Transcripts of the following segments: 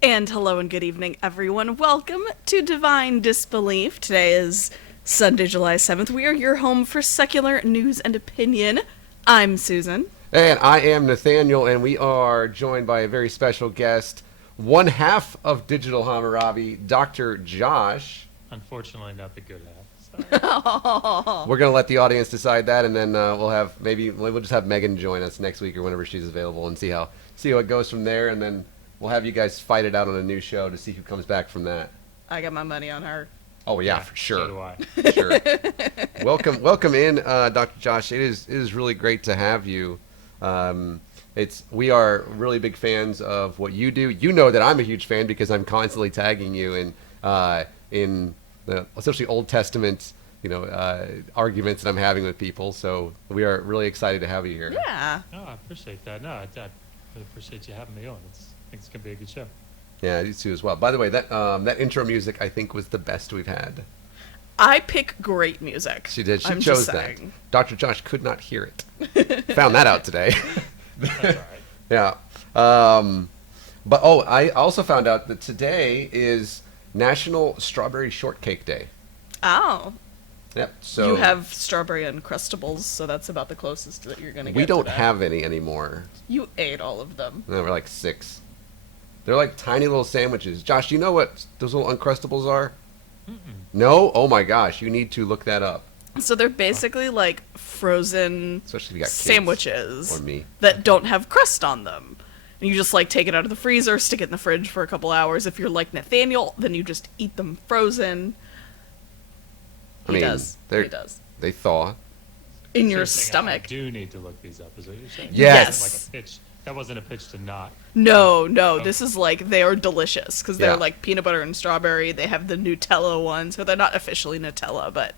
And hello and good evening, everyone. Welcome to Divine Disbelief. Today is Sunday, July 7th. We are your home for secular news and opinion. I'm Susan. And I am Nathaniel, and we are joined by a very special guest, one half of Digital Hammurabi, Dr. Josh. Unfortunately, not the good half. Oh. We're going to let the audience decide that, and then we'll just have Megan join us next week or whenever she's available and see how it goes from there, and then we'll have you guys fight it out on a new show to see who comes back from that. I got my money on her. Oh yeah, for sure. So do I. Sure. Welcome in, Dr. Josh. It is really great to have you. We are really big fans of what you do. You know that I'm a huge fan because I'm constantly tagging you in the especially Old Testament, arguments that I'm having with people. So we are really excited to have you here. Yeah. No, I appreciate that. No, I really appreciate you having me on. I think it's gonna be a good show. Yeah, you too as well. By the way, that intro music I think was the best we've had. I pick great music. She did. She I'm chose just that. saying. Dr. Josh could not hear it. Found that out today. That's all right. Yeah. I also found out that today is National Strawberry Shortcake Day. Oh. Yep. So you have strawberry Uncrustables, so that's about the closest that you're going to get. We don't to that. have any anymore. You ate all of them. No, we're like 6. They're like tiny little sandwiches. Josh, do you know what those little Uncrustables are? Mm-mm. No? Oh my gosh, you need to look that up. So they're basically like frozen Especially if you got kids sandwiches or me. that don't have crust on them. And you just like take it out of the freezer, stick it in the fridge for a couple hours. If you're like Nathaniel, then you just eat them frozen. He does. They thaw. In your So you're saying stomach. I do need to look these up, is what you're saying? Yes. Like a pitch. That wasn't a pitch to not. No, this is like, they are delicious because they're Yeah. like peanut butter and strawberry. They have the Nutella ones, so they're not officially Nutella, but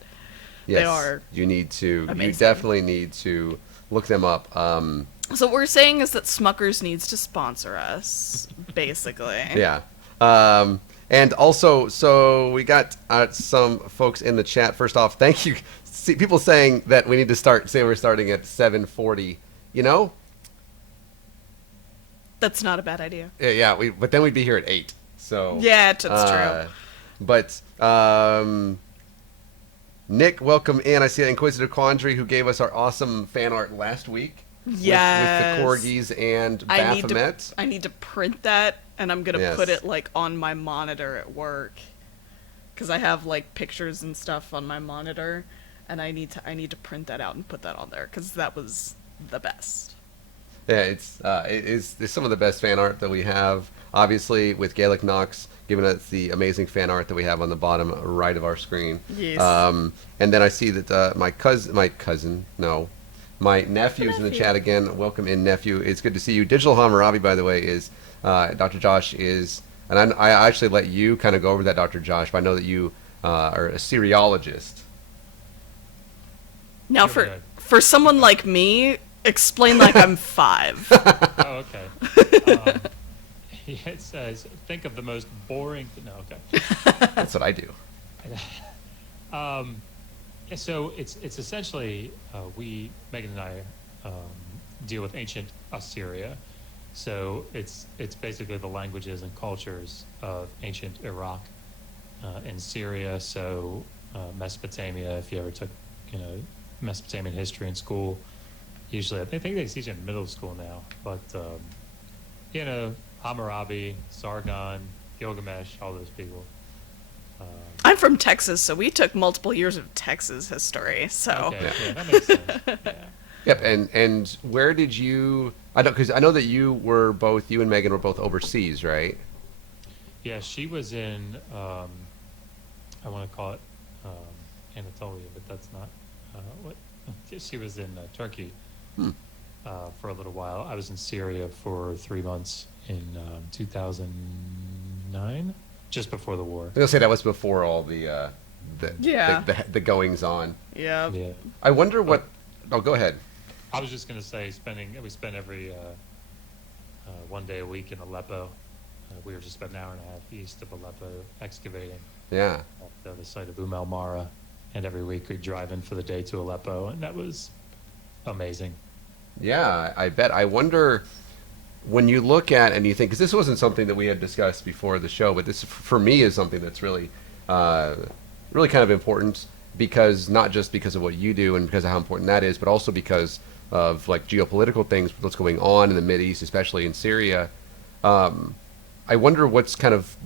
Yes. they are. You need to. amazing. You definitely need to look them up. So what we're saying is that Smucker's needs to sponsor us, basically. Yeah. And also, so we got some folks in the chat. First off, thank you. See, people saying that we need to say we're starting at 7:40. You know? That's not a bad idea. Yeah. But then we'd be here at 8. So. Yeah, that's true. But Nick, welcome in. I see Inquisitor Quandary, who gave us our awesome fan art last week. Yes. With the corgis and Baphomet. I need to print that, and I'm gonna Yes. put it like on my monitor at work, because I have like pictures and stuff on my monitor, and I need to print that out and put that on there because that was the best. Yeah, it's some of the best fan art that we have. Obviously, with Gaelic Knox giving us the amazing fan art that we have on the bottom right of our screen. Yes. And then I see that my nephew's in the chat again. Welcome in, nephew. It's good to see you. Digital Hammurabi, by the way, is Dr. Josh is, and I actually let you kind of go over that, Dr. Josh, but I know that you are a seriologist. Now, for someone like me, Explain like I'm 5. Oh, okay. It says, think of the most boring. No, okay. That's what I do. So it's essentially Megan and I deal with ancient Assyria. So it's basically the languages and cultures of ancient Iraq and Syria. So Mesopotamia, if you ever took Mesopotamian history in school, usually I think they teach it in middle school now. But Hammurabi, Sargon, Gilgamesh, all those people. I'm from Texas, so we took multiple years of Texas history. So Okay, yeah, that makes sense. Yeah. Yep. And where did you? Because I know that you and Megan were both overseas, right? Yeah, she was in, I want to call it Anatolia, but that's not what. She was in Turkey for a little while. I was in Syria for 3 months in 2009, just before the war. I was gonna say that was before all the goings on. yeah. Yeah. I wonder what. Oh, go ahead. I was just going to say, we spent every 1 day a week in Aleppo. We were just about an hour and a half east of Aleppo excavating Yeah. at the site of Umm Mara. And every week we'd drive in for the day to Aleppo, and that was amazing. Yeah, I bet. I wonder when you look at and you think, because this wasn't something that we had discussed before the show, but this for me is something that's really, really kind of important, because not just because of what you do and because of how important that is, but also because of like geopolitical things, what's going on in the Mideast, especially in Syria. I wonder what's kind of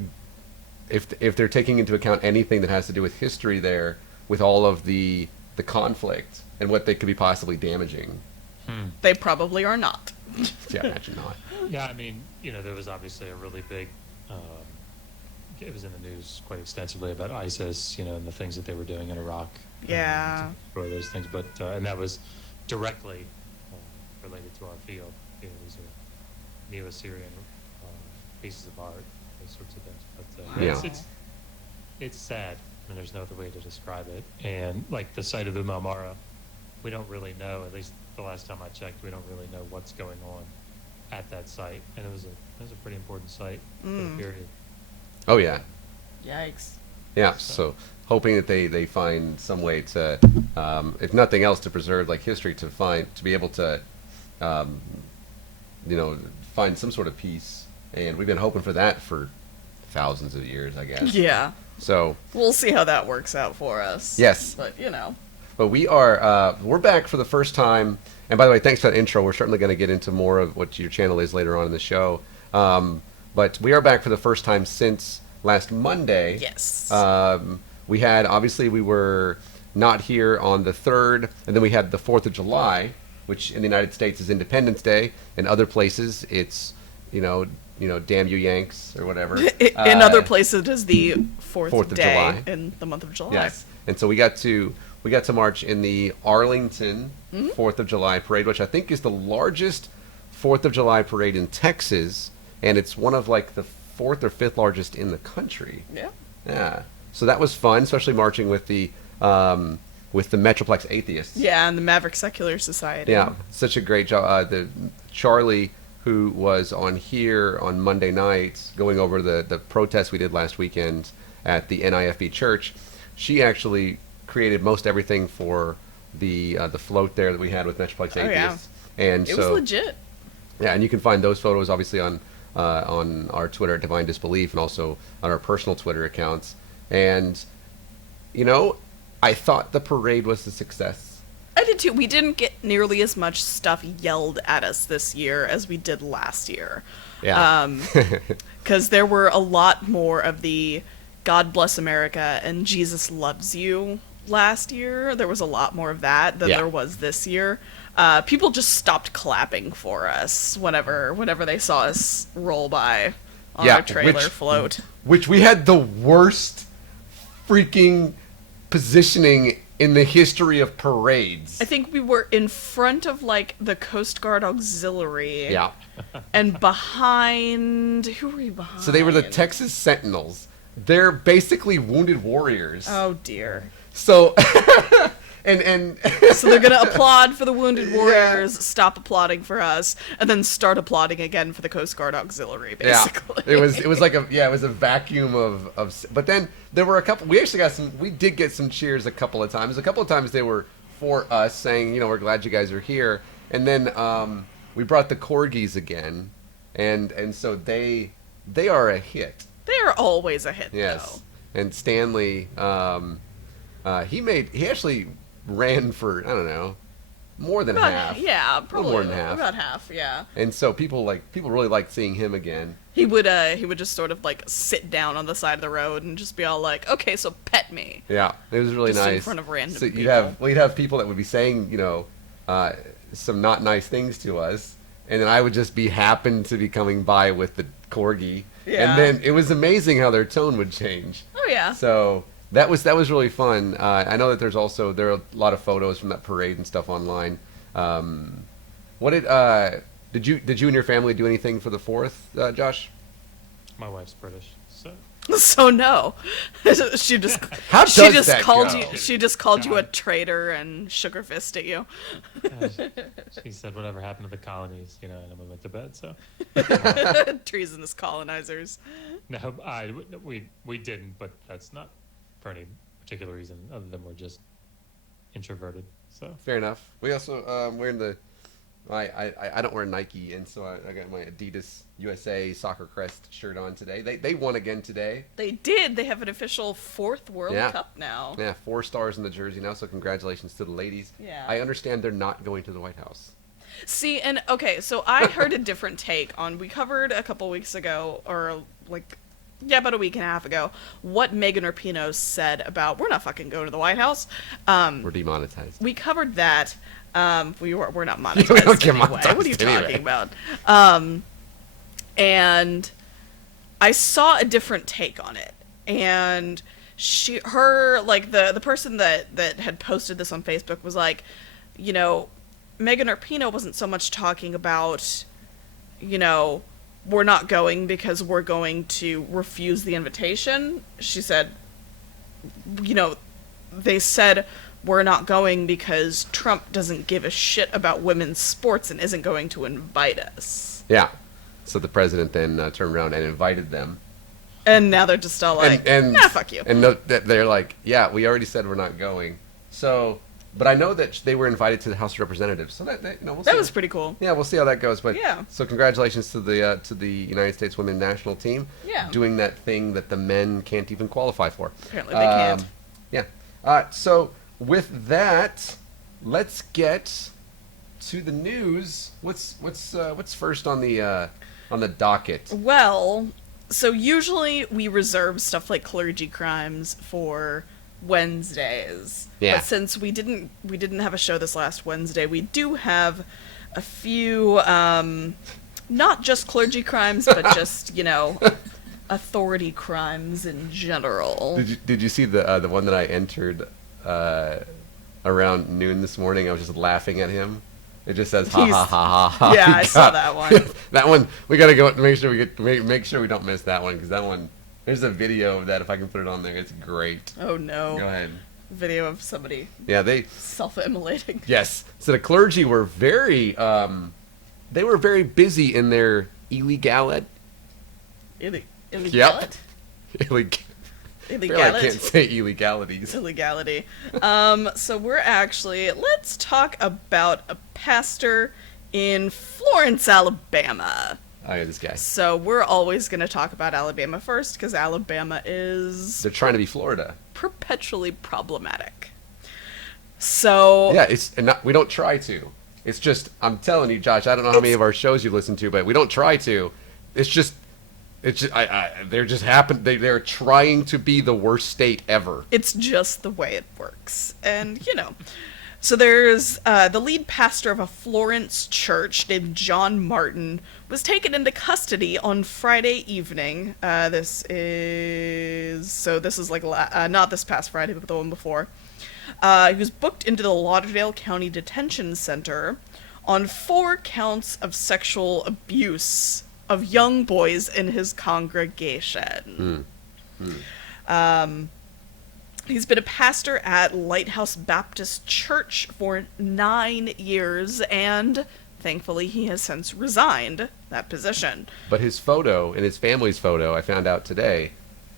if they're taking into account anything that has to do with history there, with all of the conflict and what they could be possibly damaging. They probably are not. Yeah, imagine not. Yeah, I mean, there was obviously a really big, it was in the news quite extensively about ISIS, and the things that they were doing in Iraq. Yeah. For those things, but, and that was directly related to our field. These are Neo-Assyrian pieces of art, those sorts of things. But Yeah. it's sad. I mean, there's no other way to describe it. And like the site of Umm Mara, we don't really know, at least the last time I checked, we don't really know what's going on at that site. And it was a pretty important site for the period. Oh yeah. Yikes. Yeah. So hoping that they find some way to, if nothing else, to preserve like history, to be able to, find some sort of peace. And we've been hoping for that for thousands of years, I guess. Yeah. So We'll see how that works out for us. Yes. But, But we're back for the first time. And by the way, thanks for that intro. We're certainly going to get into more of what your channel is later on in the show. But we are back for the first time since last Monday. Yes. We were not here on the 3rd, and then we had the 4th of July, which in the United States is Independence Day. In other places, it's, damn you Yanks or whatever. In other places, it is the 4th of day July. in the month of July. Yes. And so we got to march in the Arlington 4th of July parade, which I think is the largest 4th of July parade in Texas, and it's one of like the 4th or 5th largest in the country. Yeah. Yeah. So that was fun, especially marching with the Metroplex Atheists. Yeah, and the Maverick Secular Society. Yeah, such a great job. The Charlie, who was on here on Monday nights going over the protest we did last weekend at the NIFB church, she actually created most everything for the float there that we had with Metroplex Atheists. Yeah. And It was legit. Yeah, and you can find those photos obviously on our Twitter at Divine Disbelief, and also on our personal Twitter accounts. And I thought the parade was a success. I did too. We didn't get nearly as much stuff yelled at us this year as we did last year. Yeah. Because there were a lot more of the God bless America and Jesus loves you last year. There was a lot more of that than there was this year. People just stopped clapping for us whenever they saw us roll by on our trailer float. Which we had the worst freaking positioning in the history of parades. I think we were in front of like the Coast Guard Auxiliary. Yeah. And behind, who were you behind? So they were the Texas Sentinels. They're basically wounded warriors. Oh dear. So and So they're gonna applaud for the wounded warriors, stop applauding for us, and then start applauding again for the Coast Guard Auxiliary. Basically, it was like it was a vacuum of. But then there were a couple. We did get some cheers a couple of times. A couple of times they were for us, saying, we're glad you guys are here. And then we brought the corgis again, and so they are a hit. They are always a hit, Yes. though. And Stanley, he actually ran for, I don't know, more than half. Yeah, probably more than half. About half, yeah. And so people really liked seeing him again. He would just sort of like sit down on the side of the road and just be all like, "Okay, so pet me." Yeah, it was really Just nice. in front of random so people. We'd have people that would be saying, some not nice things to us, and then I would just happen to be coming by with the corgi. Yeah. And then it was amazing how their tone would change. Oh yeah. So that was really fun. I know that there are a lot of photos from that parade and stuff online. What did you and your family do anything for the 4th, Josh? My wife's British, so So no, she just How she does just that called go? you a traitor and shook her fist at you. she said whatever happened to the colonies, and then we went to bed. So Treasonous colonizers. no, we didn't, but that's not for any particular reason other than we're just introverted. So Fair enough. We also wearing the. I don't wear Nike, and so I got my Adidas USA Soccer Crest shirt on today. They won again today. They did. They have an official 4th World Yeah. Cup now. Yeah, 4 stars in the jersey now. So congratulations to the ladies. Yeah. I understand they're not going to the White House. See, and okay, so I heard a different take on. We covered a couple weeks ago, or about a week and a half ago, what Megan Rapinoe said about we're not fucking going to the White House. We're demonetized. We covered that. We're not monetized. We don't get anyway. monetized What are you anyway. talking about? And I saw a different take on it, and the person that had posted this on Facebook was like, Megan Rapinoe wasn't so much talking about, we're not going because we're going to refuse the invitation. She said, they said we're not going because Trump doesn't give a shit about women's sports and isn't going to invite us. Yeah. So the president then turned around and invited them. And now they're just all like, nah, fuck you. And they're like, yeah, we already said we're not going. So, but I know that they were invited to the House of Representatives. So we'll see. That was pretty cool. Yeah, we'll see how that goes. But Yeah. So congratulations to the United States Women's National Team. Yeah. Doing that thing that the men can't even qualify for. Apparently they can't. Yeah. So with that, let's get to the news. What's first on the docket? Well, so usually we reserve stuff like clergy crimes for Wednesdays. Yeah. But since we didn't have a show this last Wednesday, we do have a few not just clergy crimes, but just, authority crimes in general. Did you see the one that I entered around noon this morning? I was just laughing at him. It just says ha ha ha ha ha. Yeah, I saw that one. That one we gotta go make sure make sure we don't miss that one, because that one, there's a video of that. If I can put it on there, it's great. Oh no. Go ahead. Video of somebody Yeah, they self-immolating. yes. So the clergy were very busy in their illegality. Illegality? I can't say illegalities. Illegality. So let's talk about a pastor in Florence, Alabama. Oh yeah, this guy. So we're always going to talk about Alabama first, because Alabama is They're trying to be Florida. perpetually problematic. So Yeah, we don't try to. It's just, I'm telling you, Josh, I don't know how many of our shows you listen to, but we don't try to. They're trying to be the worst state ever. it's just the way it works. And, so there's the lead pastor of a Florence church named John Martin was taken into custody on Friday evening. This is not this past Friday, but the one before. He was booked into the Lauderdale County Detention Center on 4 counts of sexual abuse of young boys in his congregation. He's been a pastor at Lighthouse Baptist Church for 9 years, and thankfully he has since resigned that position. But his photo and his family's photo, I found out today,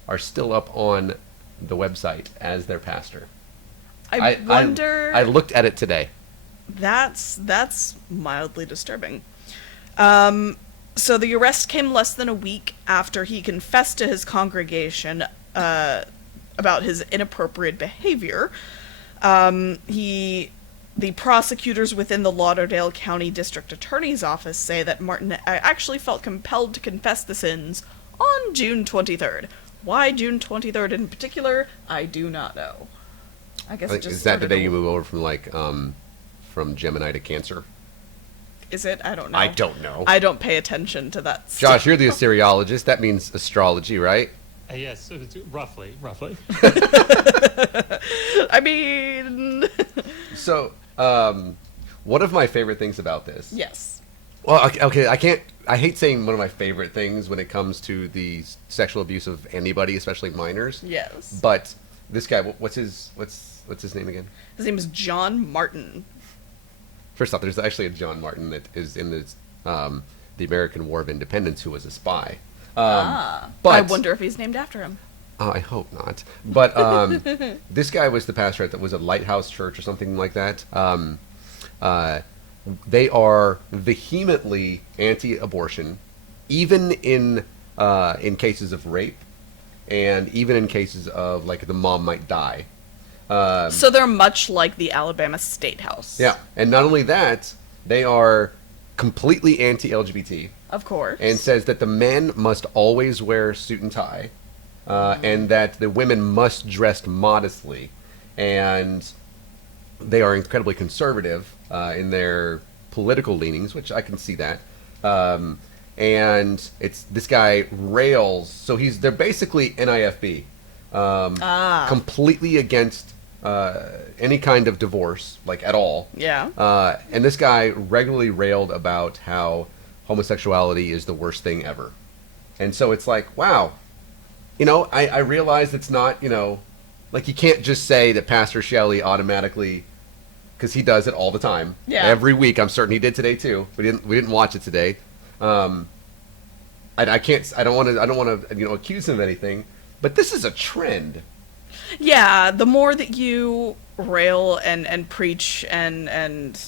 are still up on the website as their pastor. I wonder... I looked at it today. That's mildly disturbing. So the arrest came less than a week after he confessed to his congregation about his inappropriate behavior. The prosecutors within the Lauderdale County District Attorney's Office say that Martin actually felt compelled to confess the sins on June 23rd. Why June 23rd in particular, I do not know. I guess it just is that the day you move over from Gemini to Cancer? Is it? I don't know. I don't know. I don't pay attention to that stuff. Josh, you're the Assyriologist. That means astrology, right? Yes, so it's roughly. I mean... So, one of my favorite things about this... Yes. Well, okay, I hate saying one of my favorite things when it comes to the sexual abuse of anybody, especially minors. Yes. But this guy, what's his name again? His name is John Martin. First off, there's actually a John Martin that is in the American War of Independence who was a spy. But I wonder if he's named after him. I hope not. But this guy was the pastor that was a Lighthouse Church or something like that. They are vehemently anti-abortion, even in cases of rape, and even in cases of like the mom might die. So they're much like the Alabama State House. Yeah, and not only that, they are completely anti-LGBT. Of course. And says that the men must always wear suit and tie, and that the women must dress modestly, and they are incredibly conservative in their political leanings, which I can see that. And it's this guy rails, so they're basically NIFB, completely against any kind of divorce, like at all. Yeah. And this guy regularly railed about how homosexuality is the worst thing ever. And so it's like, wow, I realize it's not, like you can't just say that Pastor Shelley automatically, because he does it all the time. Yeah. Every week. I'm certain he did today too. We didn't watch it today. I don't want to accuse him of anything, but this is a trend. Yeah, the more that you rail and preach and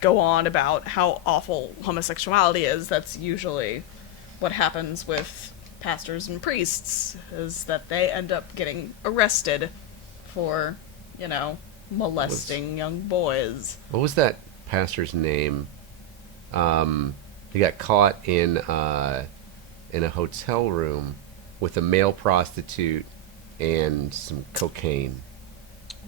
go on about how awful homosexuality is, that's usually what happens with pastors and priests, is that they end up getting arrested for, molesting young boys. What was that pastor's name? He got caught in a hotel room with a male prostitute and some cocaine.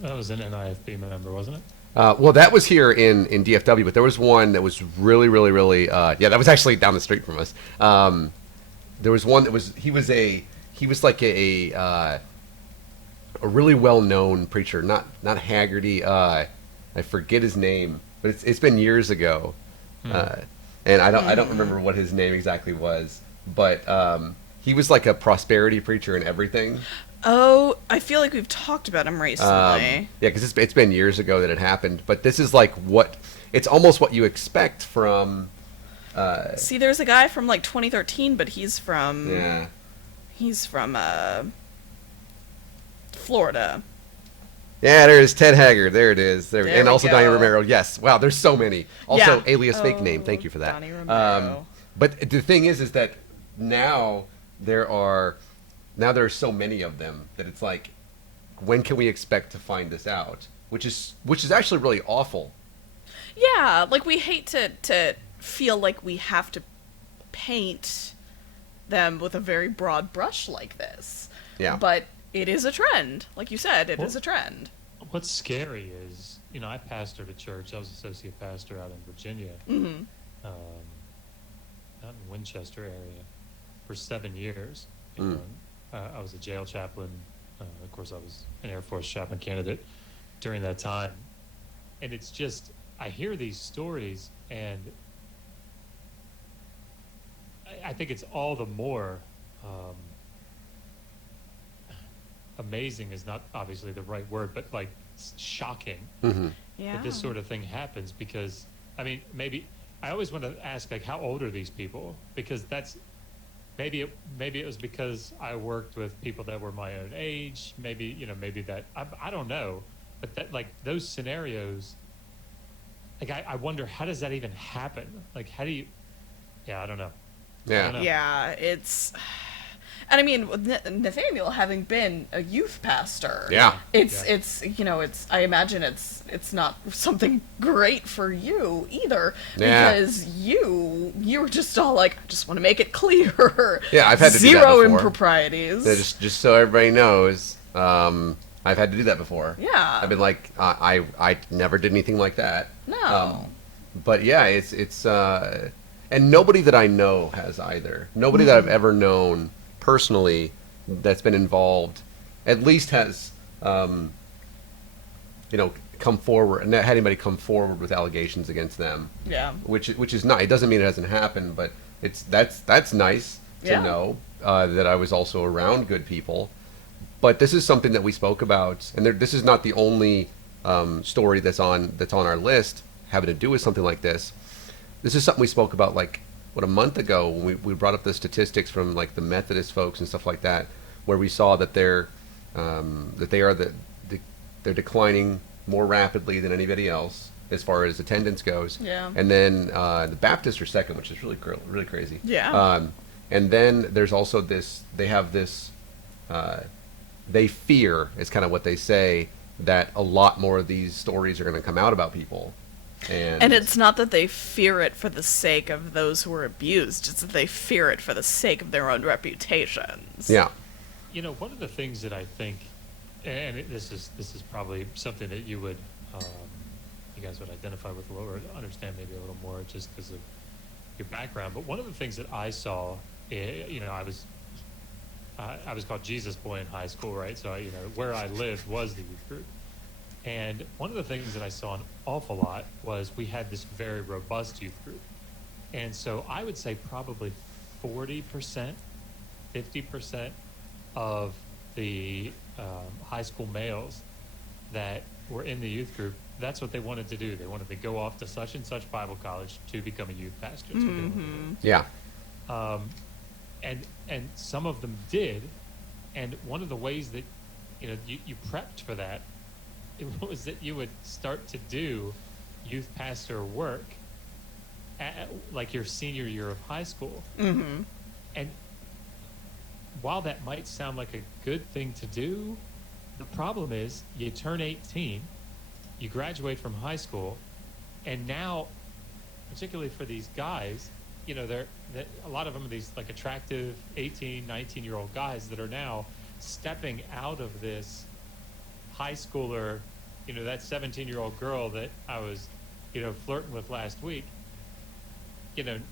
That was an NIFB member, wasn't it? Well, that was here in DFW, but there was one that was really, really, really. That was actually down the street from us. There was one that was. He was like a really well-known preacher, not Haggerty. I forget his name, but it's been years ago, and I don't remember what his name exactly was, but he was like a prosperity preacher and everything. Oh, I feel like we've talked about him recently. Yeah, because it's been years ago that it happened, but this is like it's almost what you expect from. See, there's a guy from like 2013, but he's from. Yeah. He's from Florida. Yeah, there's Ted Haggard. There it is. There and we also go. Donnie Romero. Yes. Wow, there's so many. Also, Yeah. alias fake name. Thank you for that. Donnie Romero. But the thing is that now there are so many of them that it's like, when can we expect to find this out? Which is actually really awful. Yeah, like we hate to feel like we have to paint them with a very broad brush like this. Yeah. But it is a trend. Like you said, it is a trend. What's scary is, I pastored a church. I was associate pastor out in Virginia, out in Winchester area, for 7 years. I was a jail chaplain. Of course, I was an Air Force chaplain candidate during that time. And it's just, I hear these stories, and I think it's all the more amazing is not obviously the right word, but like shocking Yeah. that this sort of thing happens. Because I mean, maybe I always want to ask, like, how old are these people? Because that's maybe it was because I worked with people that were my own age. Maybe maybe that I don't know, but that, like, those scenarios, like, I wonder, how does that even happen? Like, how do you? Yeah, I don't know. Yeah. I don't know. Yeah, it's. And I mean, with Nathaniel having been a youth pastor, Yeah. it's Yeah. it's I imagine it's not something great for you either, Yeah. because you were just all like, I just want to make it clear. Yeah, I've had to do that zero before. improprieties. Just so everybody knows, I've had to do that before. Yeah. I've been like, I never did anything like that. No. But yeah, it's and nobody that I know has either. Nobody that I've ever known personally that's been involved, at least has, come forward and had anybody come forward with allegations against them. Yeah. Which is nice. It doesn't mean it hasn't happened, but that's nice to Yeah. know that I was also around good people. But this is something that we spoke about, and this is not the only story that's on our list having to do with something like this. This is something we spoke about like a month ago when we brought up the statistics from like the Methodist folks and stuff like that, where we saw that they're declining more rapidly than anybody else as far as attendance goes. Yeah. And then the Baptists are second, which is really crazy. Yeah. And then there's also this. They have this. They fear, is kind of what they say, that a lot more of these stories are going to come out about people. And it's not that they fear it for the sake of those who are abused, it's that they fear it for the sake of their own reputations. Yeah. One of the things that I think, and this is probably something that you guys would identify with or understand maybe a little more just because of your background. But one of the things that I saw, I was called Jesus Boy in high school, right? So where I lived was the youth group. And one of the things that I saw an awful lot was we had this very robust youth group. And so I would say probably 40%, 50% of the high school males that were in the youth group, that's what they wanted to do. They wanted to go off to such and such Bible college to become a youth pastor. That's what they wanted to do. Yeah. And some of them did. And one of the ways that you prepped for that, it was that you would start to do youth pastor work at, like, your senior year of high school. Mm-hmm. And while that might sound like a good thing to do, the problem is you turn 18, you graduate from high school, and now, particularly for these guys, a lot of them are these like attractive 18, 19-year-old guys that are now stepping out of this high schooler, that 17-year-old girl that I was, flirting with last week.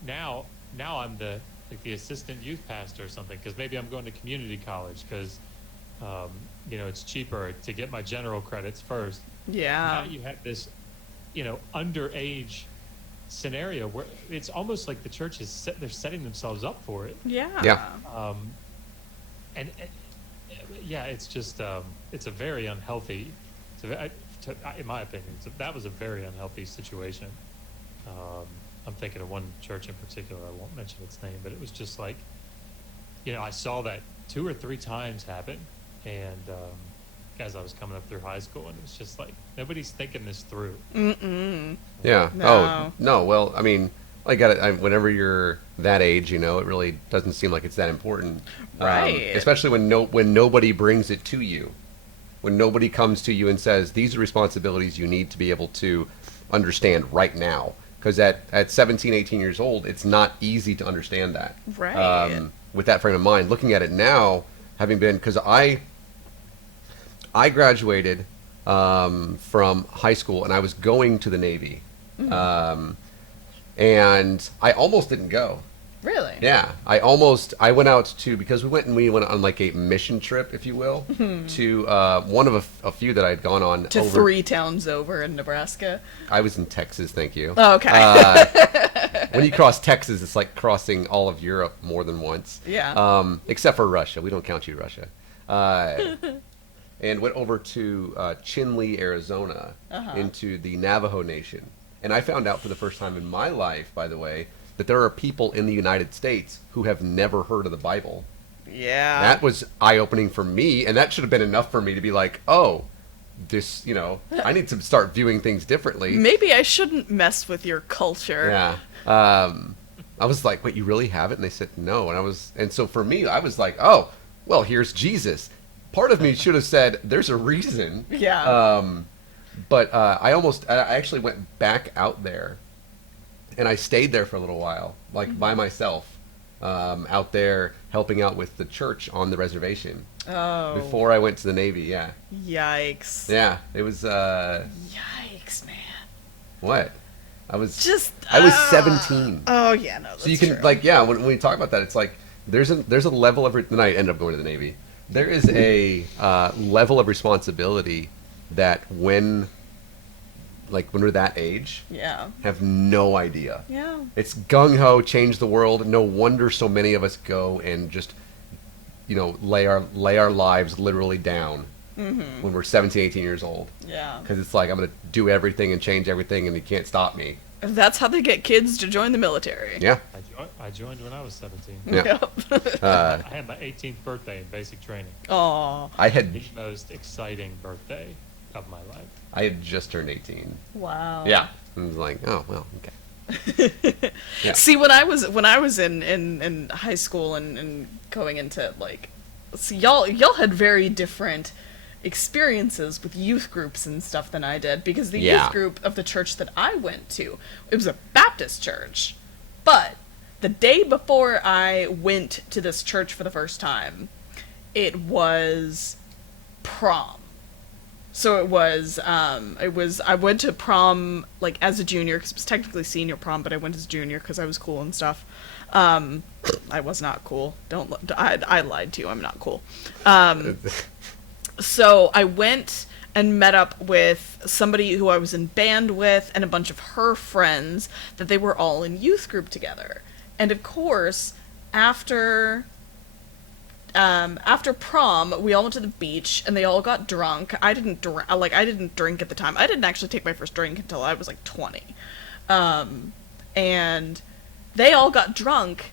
Now I'm the assistant youth pastor or something, because maybe I'm going to community college because, it's cheaper to get my general credits first. Yeah. Now you have this, underage scenario where it's almost like the church they're setting themselves up for it. Yeah. Yeah. And yeah, it's just it's a very unhealthy. In my opinion, that was a very unhealthy situation. I'm thinking of one church in particular. I won't mention its name, but it was just like, I saw that 2 or 3 times happen, and as I was coming up through high school, and it was just like nobody's thinking this through. Mm-mm. Yeah. No. Oh no. Well, I mean, whenever you're that age, it really doesn't seem like it's that important, Right? Especially when nobody brings it to you, when nobody comes to you and says these are responsibilities you need to be able to understand right now. Because at 17, 18 years old, it's not easy to understand that. Right. With that frame of mind, looking at it now, having been, because I graduated from high school and I was going to the Navy. And I almost didn't go. Really? Yeah, I went out because we went on like a mission trip, if you will, to one of a few that I'd gone on. To 3 towns over in Nebraska. I was in Texas, thank you. Oh, okay. When you cross Texas, it's like crossing all of Europe more than once. Yeah. Except for Russia. We don't count you, Russia. and went over to Chinle, Arizona, into the Navajo Nation. And I found out for the first time in my life, by the way, that there are people in the United States who have never heard of the Bible. Yeah. That was eye-opening for me, and that should have been enough for me to be like, oh, this, I need to start viewing things differently. Maybe I shouldn't mess with your culture. Yeah. I was like, wait, you really have it? And they said, no. And so for me, I was like, oh, well, here's Jesus. Part of me should have said, there's a reason. Yeah. But I actually went back out there, and I stayed there for a little while, like by myself, out there helping out with the church on the reservation. Oh. Before I went to the Navy, yeah. Yikes. Yeah, it was, Yikes, man. what? I was 17. Oh, yeah, no, that's So you can, true. like, yeah, when we talk about that, it's like, there's a level of, then I ended up going to the Navy. There is a level of responsibility that when we're that age, Yeah. have no idea. Yeah. It's gung-ho, change the world. No wonder so many of us go and just, lay our lives literally down when we're 17, 18 years old. Yeah. Because it's like, I'm going to do everything and change everything, and you can't stop me. That's how they get kids to join the military. Yeah. I joined when I was 17. Yeah. Yep. I had my 18th birthday in basic training. Aw. I had The most exciting birthday of my life. I had just turned 18. Wow. Yeah. I was like, oh, well, okay. Yeah. See, when I was in high school and going into see, y'all had very different experiences with youth groups and stuff than I did, because the Yeah. youth group of the church that I went to, it was a Baptist church, but the day before I went to this church for the first time, it was prom. So it was I went to prom as a junior, because it was technically senior prom, but I went as junior because I was cool and stuff. I was not cool. I lied to you. I'm not cool. So I went and met up with somebody who I was in band with and a bunch of her friends that they were all in youth group together. And of course, after prom, we all went to the beach and they all got drunk. I didn't drink at the time. I didn't actually take my first drink until I was 20. And they all got drunk,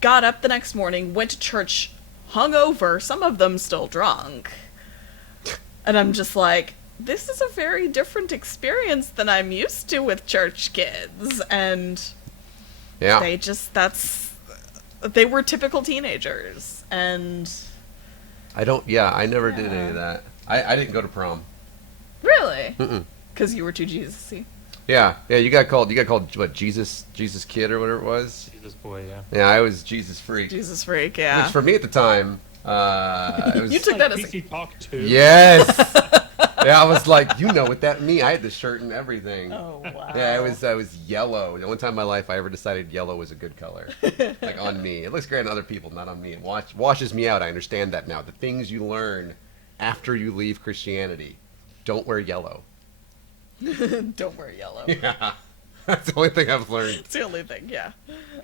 got up the next morning, went to church hungover, some of them still drunk. And I'm just like, this is a very different experience than I'm used to with church kids. And Yeah. they were typical teenagers. And I never did any of that. I didn't go to prom. really, Mm-mm. because you were too Jesus-y. Yeah, you got called what, Jesus kid or whatever it was? Jesus boy, yeah. Yeah, I was Jesus freak. Jesus freak, yeah. Which for me at the time, it was You took that as a... PC Talk 2. Yes. Yeah, I was like, what that means? I had the shirt and everything. Oh, wow. Yeah, I was yellow. The only time in my life I ever decided yellow was a good color. On me. It looks great on other people, not on me. It washes me out. I understand that now. The things you learn after you leave Christianity. Don't wear yellow. Don't wear yellow. Yeah. That's the only thing I've learned. It's the only thing, yeah.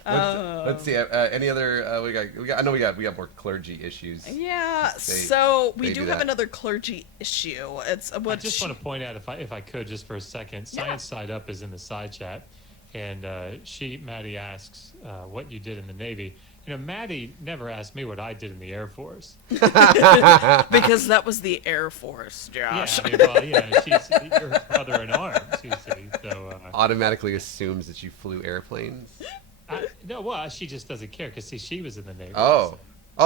Let's see. Any other? We got. I know we got more clergy issues. Yeah. They- So we they do do have that. another clergy issue. It's I just want to point out, if I could, just for a second, Science Side Up is in the side chat, and Maddie asks what you did in the Navy. Maddie never asked me what I did in the Air Force. because that was the Air Force, Josh. Yeah, she's your brother in arms, you see. So Automatically assumes that you flew airplanes. she just doesn't care because she was in the Navy. Oh,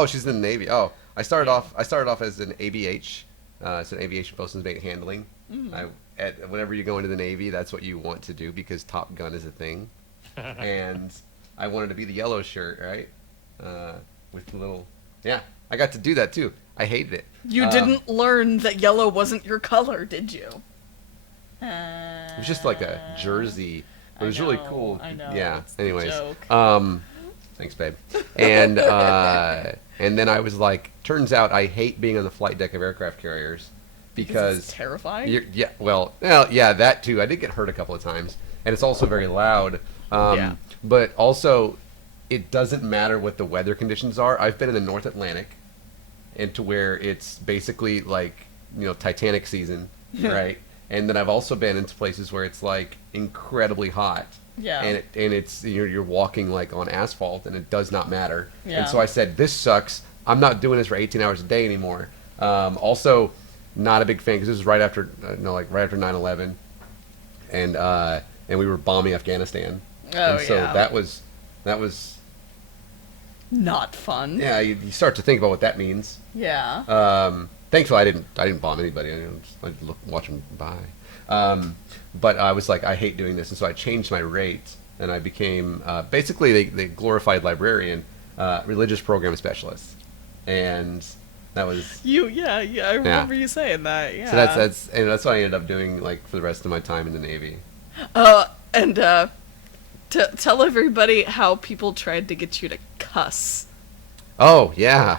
she's in the Navy. Oh, I started off as an ABH. It's an aviation bosun's mate handling. Whenever you go into the Navy, that's what you want to do because Top Gun is a thing. And I wanted to be the yellow shirt, right? With the little, I got to do that too. I hated it. You didn't learn that yellow wasn't your color, did you? It was just like a jersey. But it was really cool. I know. Yeah. It's the Anyways, joke. thanks, babe. And and then I was like, turns out I hate being on the flight deck of aircraft carriers because it's terrifying. That too. I did get hurt a couple of times, and it's also very loud. Yeah. But also, it doesn't matter what the weather conditions are. I've been in the North Atlantic, and to where it's basically like Titanic season, right? And then I've also been into places where it's like incredibly hot. Yeah. And it's you're walking like on asphalt, and it does not matter. Yeah. And so I said, this sucks. I'm not doing this for 18 hours a day anymore. Also, not a big fan because this was right after right after 9/11, and we were bombing Afghanistan. Oh, and so yeah. that was Not fun. yeah. You start to think about what that means. Yeah. Thankfully, I didn't bomb anybody. I watch them die. But I was like, I hate doing this, and so I changed my rate, and I became basically the glorified librarian, religious program specialist, and that was I remember you saying that. Yeah. so that's what I ended up doing like for the rest of my time in the Navy. And tell everybody how people tried to get you to cuss. Oh yeah,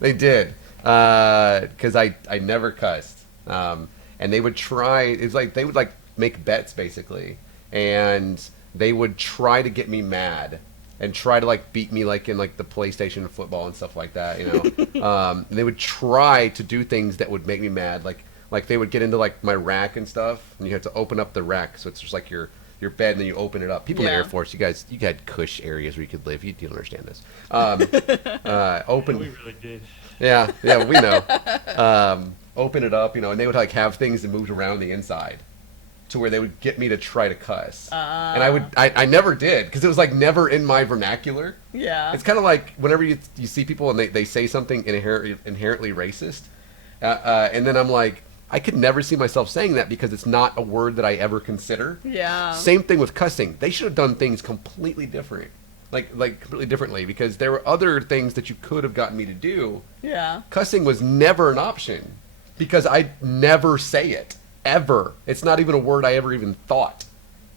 they did, because I never cussed. And they would try. It's like they would like make bets basically, and they would try to get me mad and try to like beat me like in like the PlayStation and football and stuff like that. And they would try to do things that would make me mad. Like they would get into like my rack and stuff, and you had to open up the rack, so it's just like your bed, and then you open it up. People in the Yeah. Air Force, you had cush areas where you could live. You don't understand this. Open. We really did. Yeah, we know. Open it up, and they would like have things that moved around the inside, to where they would get me to try to cuss, and I never did because it was like never in my vernacular. Yeah. It's kind of like whenever you see people and they say something inherently racist, and then I'm like, I could never see myself saying that because it's not a word that I ever consider. Yeah. Same thing with cussing. They should have done things completely different. Like completely differently, because there were other things that you could have gotten me to do. Yeah. Cussing was never an option because I never say it ever. It's not even a word I ever even thought,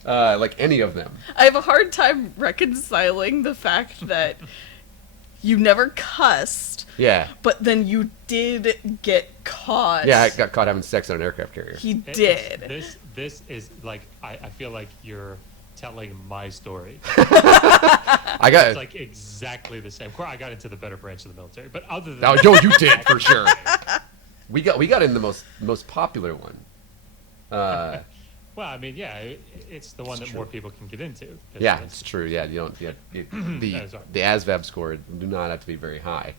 like any of them. I have a hard time reconciling the fact that you never cussed, Yeah, but then you did get caught. yeah. I got caught having sex on an aircraft carrier. He It- did. This is like I feel like you're telling my story. I got. It's like exactly the same. Of course, I got into the better branch of the military, but other than Oh, that, yo, you did for sure. We got in the most popular one. well, I mean, yeah, it's the one that more people can get into. 'Cause Yeah, that's- it's true. Yeah, you don't. Yeah, That's right. the ASVAB score do not have to be very high.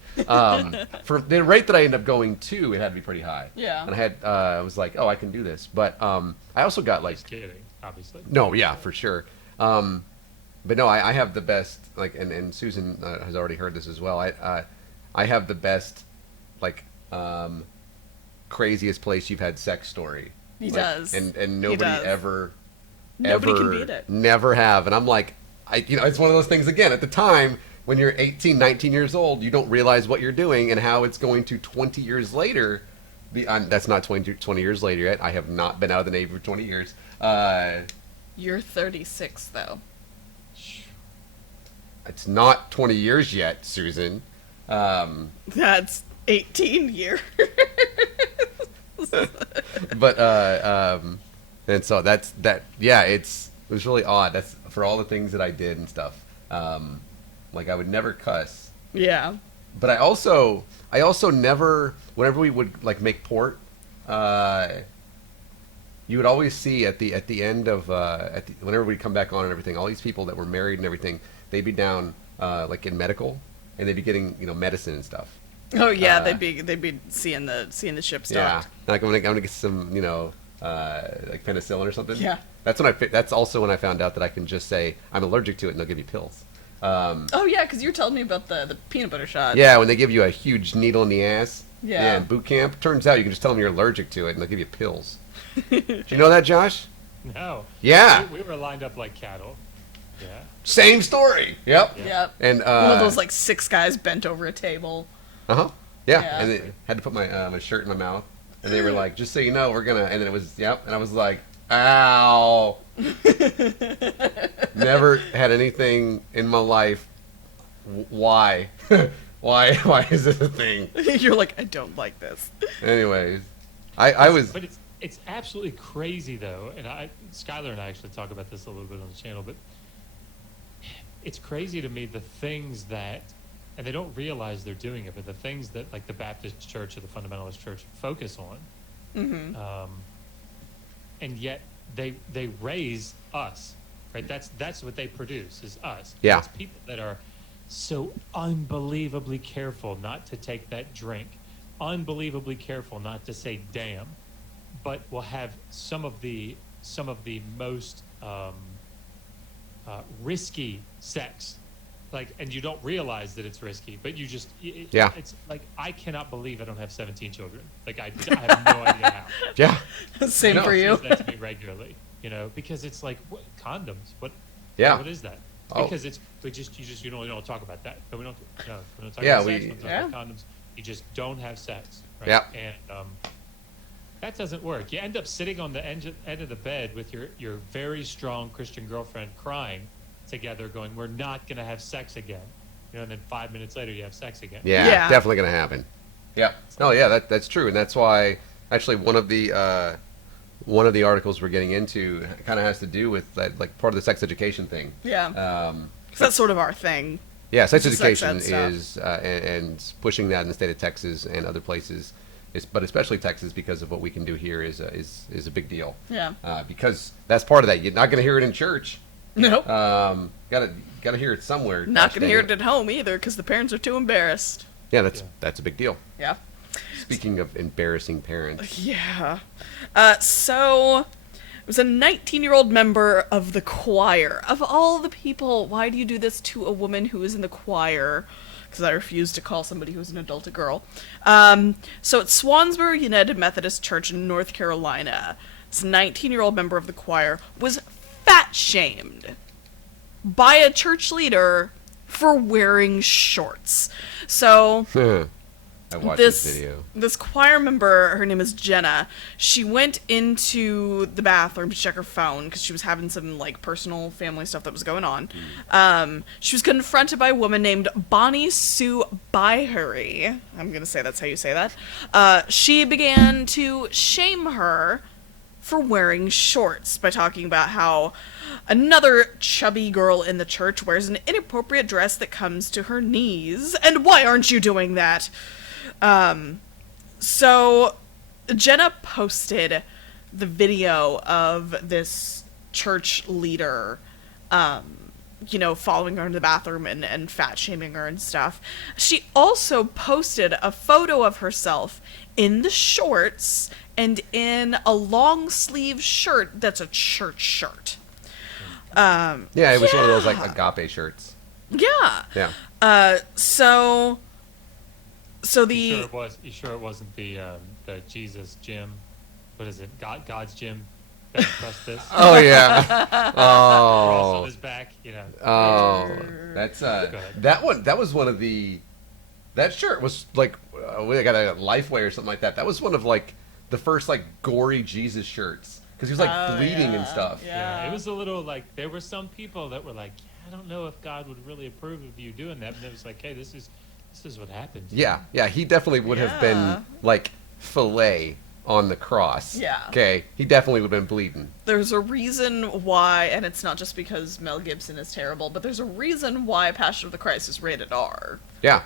For the rate that I ended up going to, it had to be pretty high. Yeah. And I was like, oh, I can do this. But I also got like, Just kidding, obviously. no, yeah, for sure. But no, I have the best. Like, and Susan has already heard this as well. I have the best, like, craziest place you've had sex story. He Like, does. And He nobody does. ever. Nobody ever, can beat it. Never have. And I'm like, it's one of those things again. At the time, when you're 18, 19 years old, you don't realize what you're doing and how it's going to 20 years later. That's not 20 years later yet. I have not been out of the Navy for 20 years. You're 36, though. It's not 20 years yet, Susan. That's 18 years. But and so that's that. Yeah, it was really odd. That's for all the things that I did and stuff. Like I would never cuss. Yeah. But I also never, whenever we would like make port, you would always see at the end of whenever we'd come back on and everything, all these people that were married and everything, they'd be down like in medical, and they'd be getting medicine and stuff. Oh yeah, they'd be seeing the ship Yeah, stocked. like I'm gonna get some like penicillin or something. Yeah. That's also when I found out that I can just say I'm allergic to it and they'll give you pills. Oh yeah, because you were telling me about the peanut butter shot. Yeah, when they give you a huge needle in the ass. Yeah. In boot camp, turns out you can just tell them you're allergic to it and they'll give you pills. Did you know that, Josh? No. Yeah. We were lined up like cattle. Yeah. Same story. Yep. Yep. And One of those like 6 guys bent over a table. Yeah. Yeah. And they had to put my shirt in my mouth, and they were like, "Just so you know, we're gonna." And then it was yep, and I was like, "Ow!" Never had anything in my life. Why? Why is this a thing? You're like, I don't like this. Anyways, I was. But it's absolutely crazy though, and Skylar and I actually talk about this a little bit on the channel, but it's crazy to me the things that and they don't realize they're doing it. But the things that like the Baptist Church or the Fundamentalist Church focus on, and yet they raise us, right? That's what they produce is us. Yeah. It's people that are so unbelievably careful not to take that drink, unbelievably careful not to say damn, but will have some of the most risky sex, like, and you don't realize that it's risky, but you just Yeah. It's like I cannot believe I don't have 17 children. Like I have no idea how. Yeah. Same No. for She you. says that to me regularly, because it's like what, condoms. Yeah. What is that? Oh. Because it's you don't talk about that. No, we don't talk Yeah, about sex. We don't talk Yeah. about condoms. You just don't have sex. Right? Yeah. And that doesn't work. You end up sitting on the end of the bed with your very strong Christian girlfriend crying together, going, "We're not going to have sex again." And then 5 minutes later, you have sex again. Yeah, Yeah. definitely gonna happen. Yeah. No, yeah, that's true, and that's why actually one of the articles we're getting into kind of has to do with that, like part of the sex education thing. Yeah. 'Cause that's sort of our thing. Yeah, sex Sex ed education stuff. is and pushing that in the state of Texas and other places, but especially Texas because of what we can do here is a big deal. Yeah. Because that's part of that. You're not going to hear it in church. Nope. Got to hear it somewhere. Not Gosh gonna dang hear it at home either because the parents are too embarrassed. Yeah, that's a big deal. Yeah. Speaking of embarrassing parents. Yeah. So it was a 19-year-old member of the choir. Of all the people, why do you do this to a woman who is in the choir? Because I refuse to call somebody who's an adult a girl. So at Swansboro United Methodist Church in North Carolina, this 19-year-old member of the choir was fat-shamed by a church leader for wearing shorts. So I watched this this video. this choir member, her name is Jenna, she went into the bathroom to check her phone because she was having some like personal family stuff that was going on. She was confronted by a woman named Bonnie Sue Byhery. I'm gonna say that's how you say that. She began to shame her for wearing shorts by talking about how another chubby girl in the church wears an inappropriate dress that comes to her knees, and why aren't you doing that? So Jenna posted the video of this church leader, following her into the bathroom and fat shaming her and stuff. She also posted a photo of herself in the shorts and in a long sleeve shirt that's a church shirt. Yeah, it was one of those like Yeah. agape shirts. Yeah. Yeah. So the You sure it wasn't the Jesus gym? What is it? God's gym. Bench press this. Oh yeah. Cross on Oh. his back. Oh. That's ahead. that one. That was one of the. That shirt was like we got a Lifeway or something like that. That was one of like the first like gory Jesus shirts because he was like bleeding and stuff. Yeah. It was a little like there were some people that were like, I don't know if God would really approve of you doing that. And it was like, hey, this is what happens. Yeah, he definitely would have been Yeah. like fillet on the cross. Yeah. Okay, he definitely would have been bleeding. There's a reason why, and it's not just because Mel Gibson is terrible, but there's a reason why Passion of the Christ is rated R. Yeah,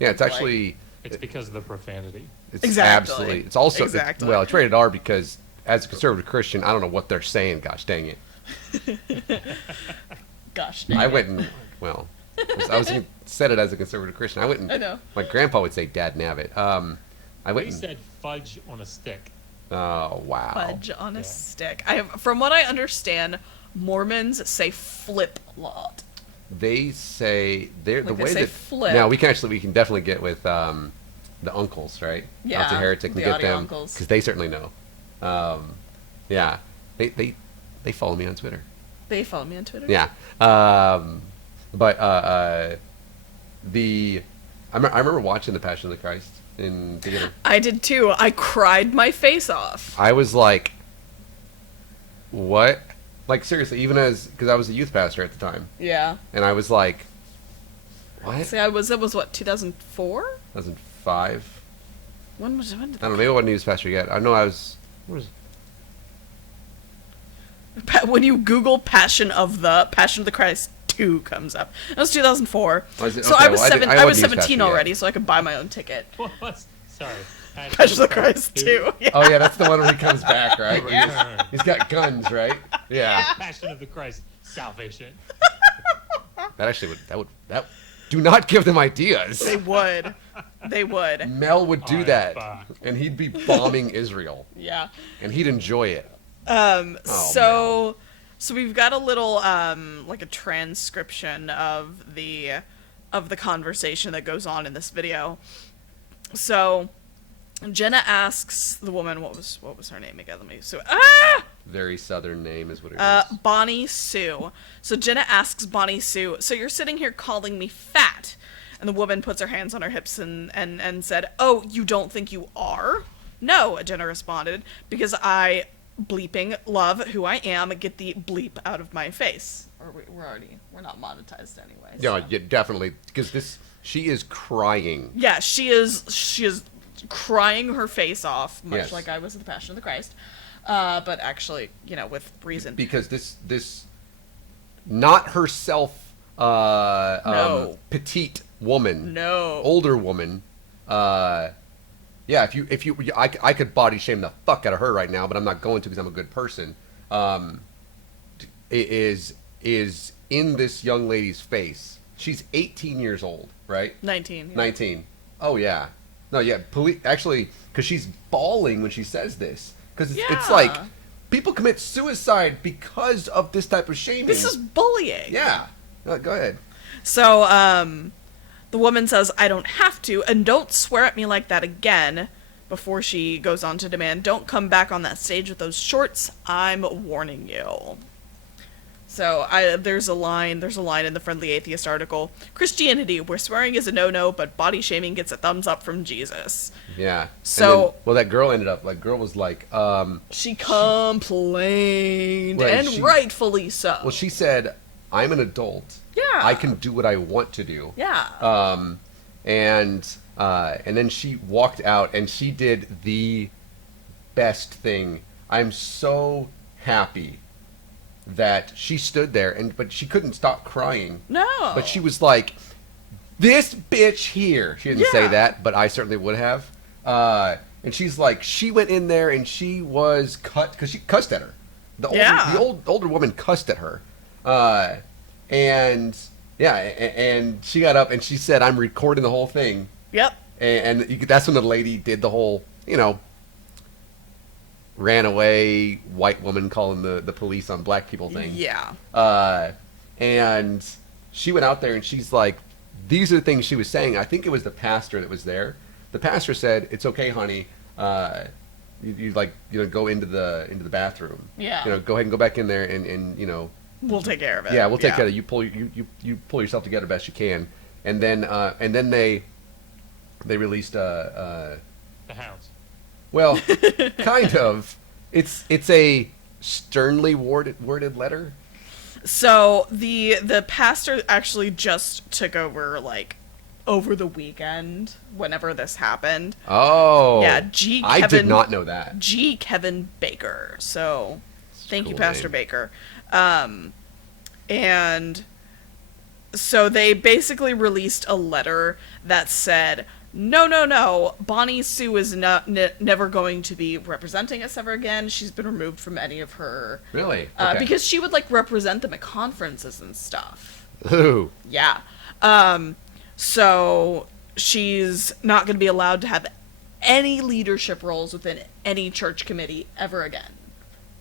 it's actually It's because of the profanity. it's Exactly. absolutely. It's also Exactly. well, it's rated R because as a conservative Christian, I don't know what they're saying. Gosh dang it! Gosh. I went and I was said it as a conservative Christian. I went and I know. my grandpa would say Dad Nabbit. I went He and, said fudge on a stick. oh wow. Fudge on a Yeah. stick. From what I understand, Mormons say flip a lot. They say they're the Like they way say that flip. now we can definitely get with the uncles, right? Yeah, Out to Heretic and the get audio them uncles. because they certainly know. Yeah, they follow me on Twitter. They follow me on Twitter. Yeah, but I remember watching the Passion of the Christ in theater. I did too. I cried my face off. I was like, what? Like seriously, even because I was a youth pastor at the time, Yeah. and I was like, what? See, it was what, 2004? 2005. When did I don't know. that Maybe I wasn't a youth pastor yet. I know I was. What was? When you Google Passion of the Christ 2 comes up. That was 2004. Was it? So Okay, I was well, I was wasn't used 17 Pastor yet. already, so I could buy my own ticket. Sorry. Passion of the Christ 2. Yeah. Oh yeah, that's the one where he comes back, right? Yeah. He's got guns, right? Yeah. Passion of the Christ, salvation. That actually would do not give them ideas. They would. They would. Mel would do Alright, that, fine. and he'd be bombing Israel, Yeah. and he'd enjoy it. So we've got a little like a transcription of the conversation that goes on in this video. So Jenna asks the woman, what was her name again? Let me so Very southern name is what it is. Bonnie Sue. So Jenna asks Bonnie Sue, so you're sitting here calling me fat? And the woman puts her hands on her hips and said, oh, you don't think you are? No, Jenna responded, because I bleeping love who I am, get the bleep out of my face. Or we're not monetized anyway. So. Yeah, definitely, because she is crying. Yeah, she is crying her face off, much Yes. like I was in the Passion of the Christ. But actually, with reason. Because this not herself No. petite woman, No. older woman, yeah, if you I could body shame the fuck out of her right now, but I'm not going to because I'm a good person. Is in this young lady's face. She's 18 years old, right? 19. Yeah. 19. Oh yeah. No, yeah. Actually, because she's bawling when she says this, because it's Yeah. like people commit suicide because of this type of shaming. This is bullying. Yeah. No, go ahead. So, the woman says, I don't have to, and don't swear at me like that again, before she goes on to demand, don't come back on that stage with those shorts, I'm warning you. So, there's a line in the Friendly Atheist article, Christianity, where swearing is a no-no, but body shaming gets a thumbs up from Jesus. Yeah. So- And then, that girl ended up, girl was like, She complained, Right, and rightfully so. well, she said, I'm an adult. Yeah. I can do what I want to do. Yeah. And then she walked out and she did the best thing. I'm so happy that she stood there but she couldn't stop crying. No. But she was like, this bitch here. She didn't say Yeah. that, but I certainly would have. And she's like, she went in there and she was cut because she cussed at her. The older woman cussed at her. And she got up and she said, I'm recording the whole thing. Yep. And that's when the lady did the whole, ran away white woman calling the police on black people thing. Yeah. And she went out there and she's like, these are the things she was saying. I think it was the pastor that was there. The pastor said, it's okay, honey. You go into the bathroom. Yeah. Go ahead and go back in there and We'll take care of it. yeah, we'll take care of it. You pull yourself together best you can. And then they released The hounds. well, kind of. It's a sternly worded letter. So the pastor actually just took over over the weekend whenever this happened. Oh. Yeah, I did not know that. G. Kevin Baker. So thank you, cool Pastor name. Baker. And so they basically released a letter that said, no, Bonnie Sue is never going to be representing us ever again. She's been removed from any of her... Really? Okay. Because she would, represent them at conferences and stuff. Ooh. Yeah. So she's not going to be allowed to have any leadership roles within any church committee ever again.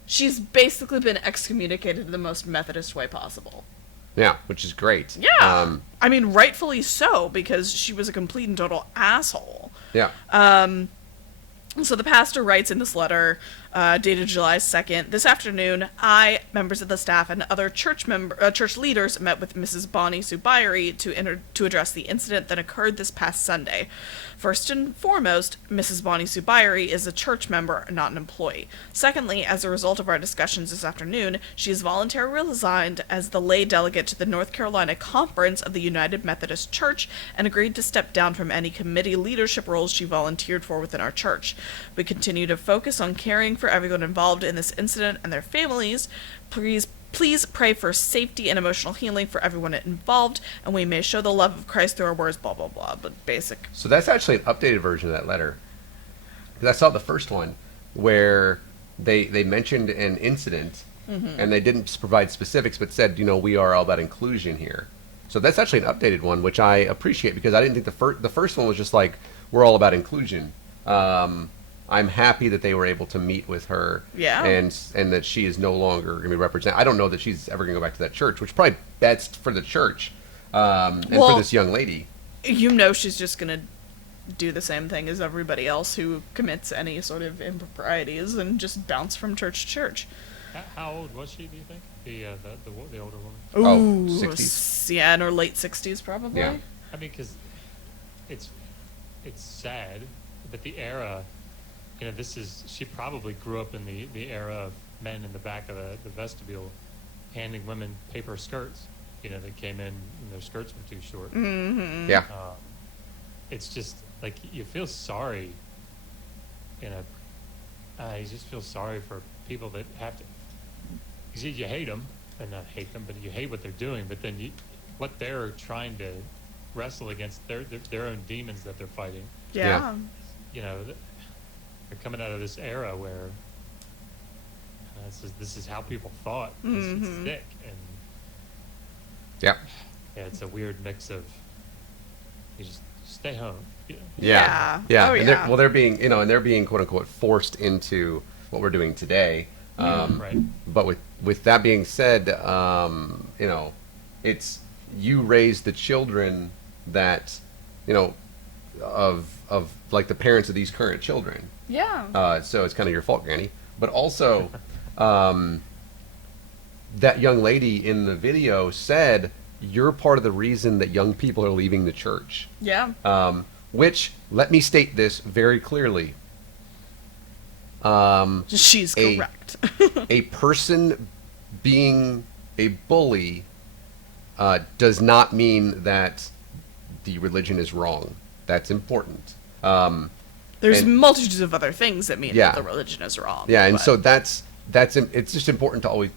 She's basically been excommunicated in the most Methodist way possible. Yeah, which is great. Yeah. I mean, rightfully so, because she was a complete and total asshole. Yeah. So the pastor writes in this letter, dated July 2nd, this afternoon, I, members of the staff, and other church leaders met with Mrs. Bonnie Sue Byrie to address the incident that occurred this past Sunday. First and foremost, Mrs. Bonnie Sue Byrie is a church member, not an employee. Secondly, as a result of our discussions this afternoon, she has voluntarily resigned as the lay delegate to the North Carolina Conference of the United Methodist Church and agreed to step down from any committee leadership roles she volunteered for within our church. We continue to focus on caring for everyone involved in this incident and their families. Please Please pray for safety and emotional healing for everyone involved, and we may show the love of Christ through our words, blah, blah, blah, but basic. So that's actually an updated version of that letter. Because I saw the first one where they mentioned an incident, and they didn't provide specifics, but said, we are all about inclusion here. So that's actually an updated one, which I appreciate, because I didn't think the first one was just like, we're all about inclusion. I'm happy that they were able to meet with her, and that she is no longer going to be represented. I don't know that she's ever going to go back to that church, which probably best for the church and for this young lady. She's just going to do the same thing as everybody else who commits any sort of improprieties and just bounce from church to church. How old was she, do you think? The older woman? Ooh, 60s? Yeah, in her late 60s, probably. Yeah. I mean, because it's sad, but the era, she probably grew up in the era of men in the back of the vestibule handing women paper skirts. They came in and their skirts were too short. Mm-hmm. Yeah. It's just, like, you feel sorry, you just feel sorry for people that have to, because you hate them, and not hate them, but you hate what they're doing, but then what they're trying to wrestle against, their own demons that they're fighting. Yeah. They're coming out of this era where this is how people thought. It's thick, and Yeah. It's a weird mix of, you just stay home. Yeah. Oh, and yeah. they're being, and they're being quote unquote forced into what we're doing today. Right. But with that being said, it's you raise the children that, of like the parents of these current children. Yeah. So it's kind of your fault, Granny. But also, that young lady in the video said, you're part of the reason that young people are leaving the church. Yeah. Which, let me state this very clearly. She's correct. A person being a bully does not mean that the religion is wrong. That's important. There's multitudes of other things that mean Yeah. that the religion is wrong. Yeah, and but- so that's it's just important to always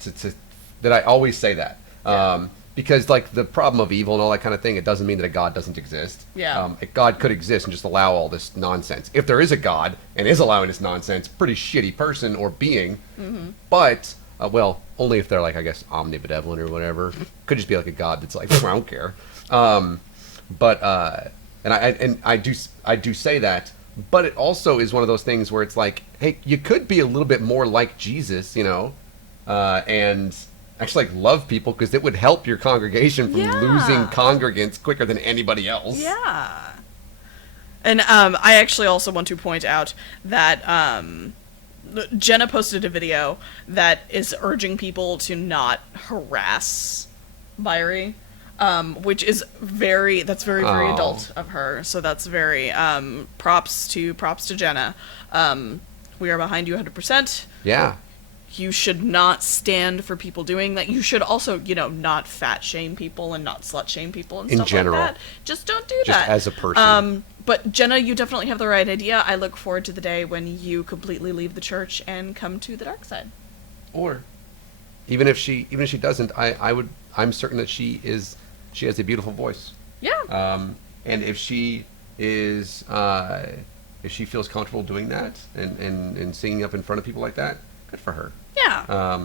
that I always say that. Because like the problem of evil and all that kind of thing, it doesn't mean that a God doesn't exist. Yeah. A God could exist and just allow all this nonsense. If there is a God and is allowing this nonsense, pretty shitty person or being. But only if they're like, I guess, omnibenevolent or whatever. Could just be like a God that's like, I don't care. I do say that. But it also is one of those things where it's like, hey, you could be a little bit more like Jesus, and actually like love people, because it would help your congregation from losing congregants quicker than anybody else. Yeah. And I actually also want to point out that Jenna posted a video that is urging people to not harass Byrie, which is very adult of her. So that's very props to Jenna. We are behind you 100%. Yeah. You should not stand for people doing that. You should also, not fat shame people and not slut shame people and stuff general. like that. Just don't do Just that. as a person. But Jenna, you definitely have the right idea. I look forward to the day when you completely leave the church and come to the dark side. Or even if she doesn't, I'm certain that she has a beautiful voice. Yeah. And if she is if she feels comfortable doing that and singing up in front of people like that, good for her. Yeah.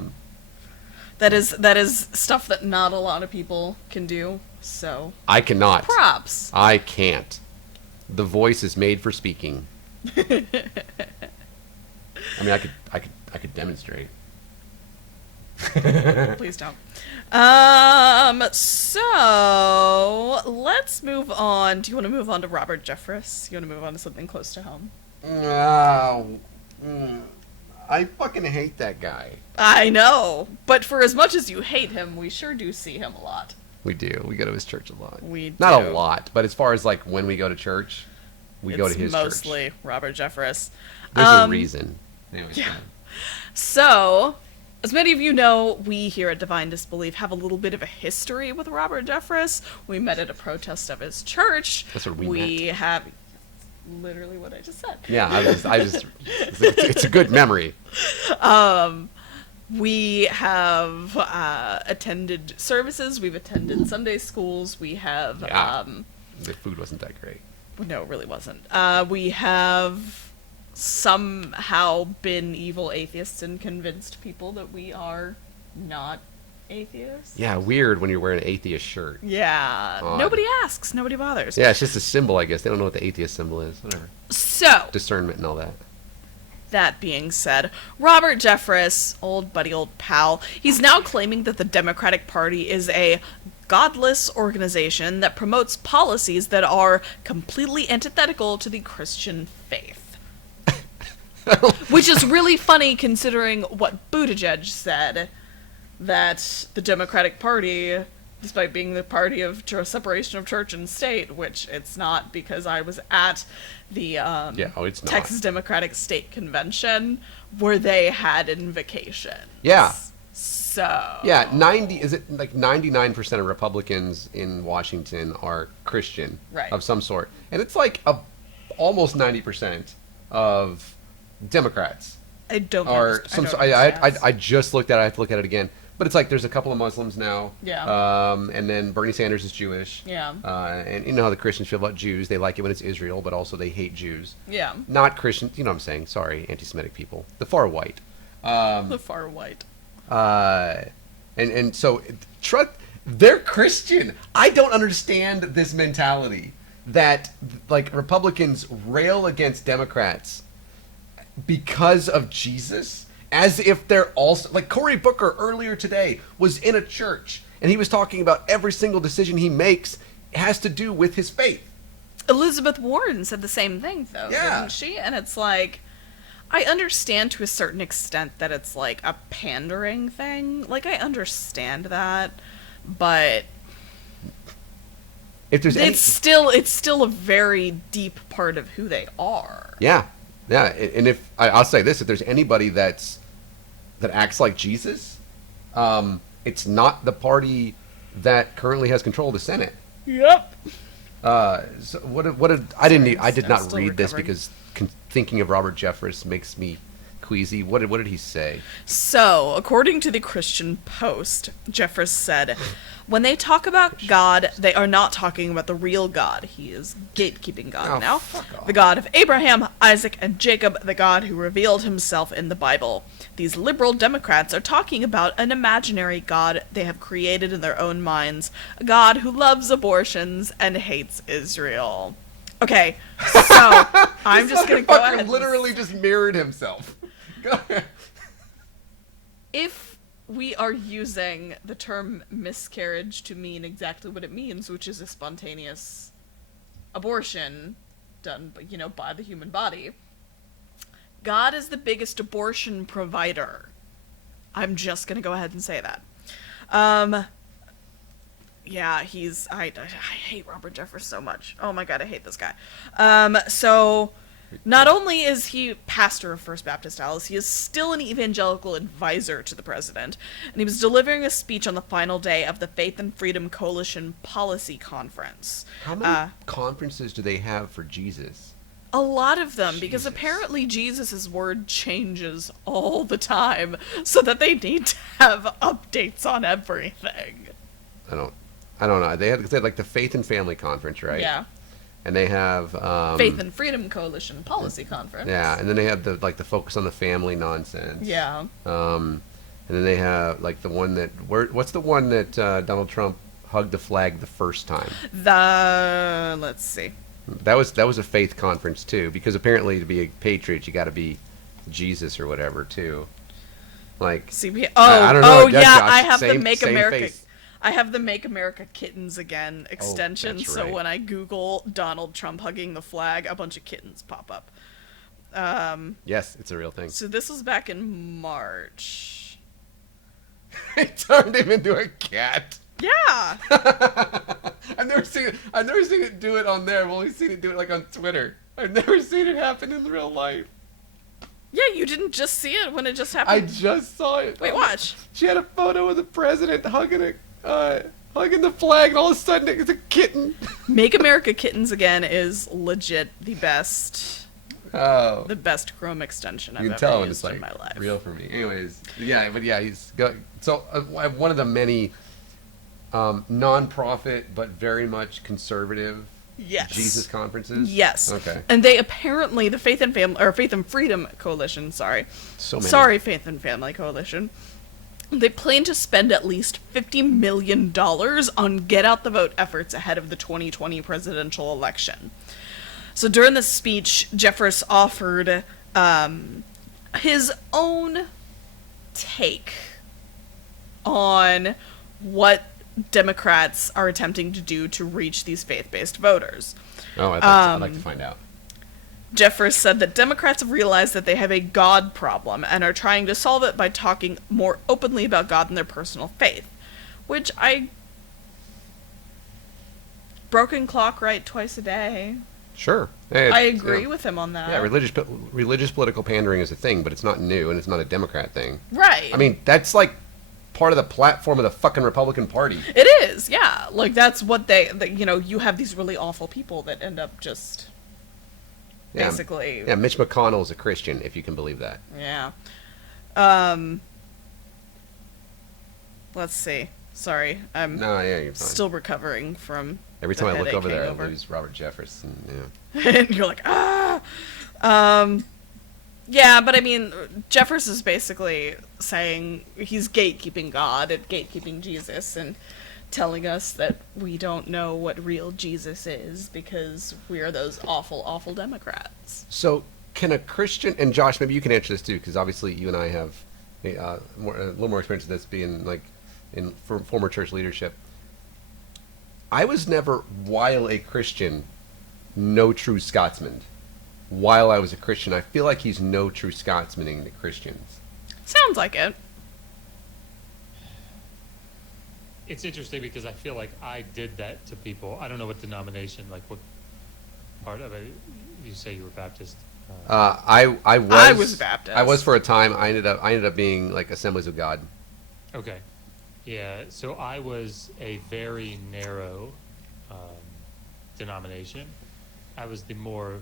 That is stuff that not a lot of people can do. So I cannot. props. I can't. The voice is made for speaking. I mean, I could demonstrate. Please don't. So let's move on. Do you want to move on to Robert Jeffress? You want to move on to something close to home? I fucking hate that guy. I know, but for as much as you hate him, we sure do see him a lot. We do. We go to his church a lot. We Not do. a lot, but as far as like when we go to church, we go to his church. It's mostly Robert Jeffress. There's a reason. Anyways, Yeah. So, as many of you know, we here at Divine Disbelief have a little bit of a history with Robert Jeffress. We met at a protest of his church. That's where we met. have literally what I just said. Yeah, I just it's a good memory. We have attended services. We've attended Sunday schools. We have... Yeah. The food wasn't that great. No, it really wasn't. We have somehow been evil atheists and convinced people that we are not atheists. Yeah, weird when you're wearing an atheist shirt. Yeah. Odd. Nobody asks. Nobody bothers. Yeah, it's just a symbol, I guess. They don't know what the atheist symbol is. Whatever. So, Discernment and all that. that being said, Robert Jeffress, old buddy, old pal, he's now claiming that the Democratic Party is a godless organization that promotes policies that are completely antithetical to the Christian faith. Which is really funny considering what Buttigieg said, that the Democratic Party, despite being the party of separation of church and state, which it's not because I was at the it's not. Texas Democratic State Convention where they had invocations. Yeah. So Yeah, 99% of Republicans in Washington are Christian Right. of some sort. And it's like almost 90% of Democrats I don't are understand. I just looked at it. I have to look at it again. But it's like there's a couple of Muslims now. Yeah. And then Bernie Sanders is Jewish. Yeah. And you know how the Christians feel about Jews. They like it when it's Israel, but also they hate Jews. Yeah. Not Christians. You know what I'm saying. Sorry, anti-Semitic people. The far white. The far white. And so they're Christian. I don't understand this mentality that like Republicans rail against Democrats because of Jesus, as if they're also like Cory Booker earlier today was in a church and he was talking about every single decision he makes has to do with his faith. Elizabeth Warren said the same thing, though, Yeah. didn't she? And it's like, I understand to a certain extent that it's like a pandering thing. Like, I understand that, but If there's it's still a very deep part of who they are. Yeah, and if I'll say this, if there's anybody that acts like Jesus, it's not the party that currently has control of the Senate. Yep. So I did I'm not still read this recovering. because thinking of Robert Jeffress makes me queasy. What did he say? So, according to the Christian Post, Jeffress said, when they talk about God, they are not talking about the real God. He is gatekeeping God Oh, now. fuck off. The God of Abraham, Isaac, and Jacob, the God who revealed himself in the Bible. These liberal Democrats are talking about an imaginary God they have created in their own minds, a God who loves abortions and hates Israel. Okay, so I'm just going to go ahead. Literally just mirrored himself. Go ahead. If we are using the term miscarriage to mean exactly what it means, which is a spontaneous abortion done, by the human body, God is the biggest abortion provider. I'm just gonna go ahead and say that. Yeah, I hate Robert Jeffress so much. Oh my god, I hate this guy. So not only is he pastor of First Baptist Dallas, he is still an evangelical advisor to the president, and he was delivering a speech on the final day of the Faith and Freedom Coalition Policy Conference. How many conferences do they have for Jesus? A lot of them, because Jesus. apparently Jesus' word changes all the time, so that they need to have updates on everything. I don't know. They had like the Faith and Family Conference, right? Yeah. And they have Faith and Freedom Coalition Policy Conference. Yeah, and then they have the focus on the family nonsense. Yeah. And then they have like the one that what's the one that Donald Trump hugged the flag the first time? Let's see. That was a faith conference too, because apparently to be a patriot you got to be Jesus or whatever too. Like I don't know. Yeah, Josh, I have the same Make America. face. I have the Make America Kittens Again extension, that's so right. when I Google Donald Trump hugging the flag, a bunch of kittens pop up. Yes, it's a real thing. So this was back in March. They turned him into a cat. Yeah. I've never seen it do it on there. I've only seen it do it like on Twitter. I've never seen it happen in real life. Yeah, you didn't just see it when it just I happened. just saw it. Wait, watch. She had a photo of the president hugging the flag, and all of a sudden it's a kitten. Make America Kittens Again is legit the best. Oh. The best Chrome extension I've You can ever tell when used it's in like my life. real for me. Anyways, yeah, but yeah, he's got so one of the many non-profit but very much conservative Yes. Jesus conferences. Yes. Okay. And they apparently, the Faith and Freedom Coalition, sorry. So many. Sorry, Faith and Family Coalition. They plan to spend at least $50 million on get out the vote efforts ahead of the 2020 presidential election. So during the speech, Jeffress offered his own take on what Democrats are attempting to do to reach these faith-based voters. Oh, I'd like to find out. Jeffress said that Democrats have realized that they have a God problem and are trying to solve it by talking more openly about God and their personal faith. Which broken clock right twice a day. Sure. I agree with him on that. Yeah, religious political pandering is a thing, but it's not new, and it's not a Democrat thing. Right. I mean, that's like part of the platform of the fucking Republican Party. It is, yeah. Like, that's what you have these really awful people that end up just basically... Yeah, Mitch McConnell is a Christian, if you can believe that. Yeah. Let's see. Sorry, I'm you're fine. still recovering from Every the time I look headache over there, I hangover. lose Robert Jefferson. And you're like, ah! Yeah, but I mean, Jeffress is basically saying he's gatekeeping God and gatekeeping Jesus and telling us that we don't know what real Jesus is because we are those awful, awful Democrats. So, can a Christian, and Josh, maybe you can answer this too, because obviously you and I have a little more experience with this being like in former church leadership. I was never, while a Christian, no true Scotsman. While I was a Christian, I feel like he's no true Scotsmaning to Christians. Sounds like it. It's interesting because I feel like I did that to people. I don't know what denomination, like what part of it. You say you were Baptist. I was Baptist. I was for a time. I ended up being like Assemblies of God. Okay. Yeah, so I was a very narrow denomination. I was the more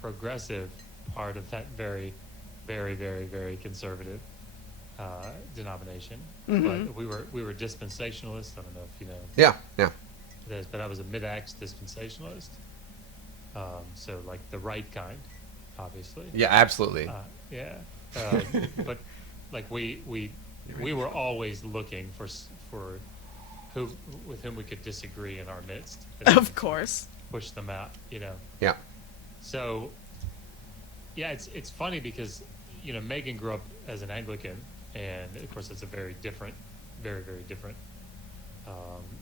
progressive part of that very, very, very, very conservative denomination. Mm-hmm. But we were dispensationalists. I don't know if you know Yeah. this, but I was a mid-acts dispensationalist. So like the right kind, obviously. Yeah, absolutely. Yeah. But like we were always looking for who with whom we could disagree in our midst. Of course. Push them out, Yeah. So, yeah, it's funny because Megan grew up as an Anglican, and of course it's a very different, very very different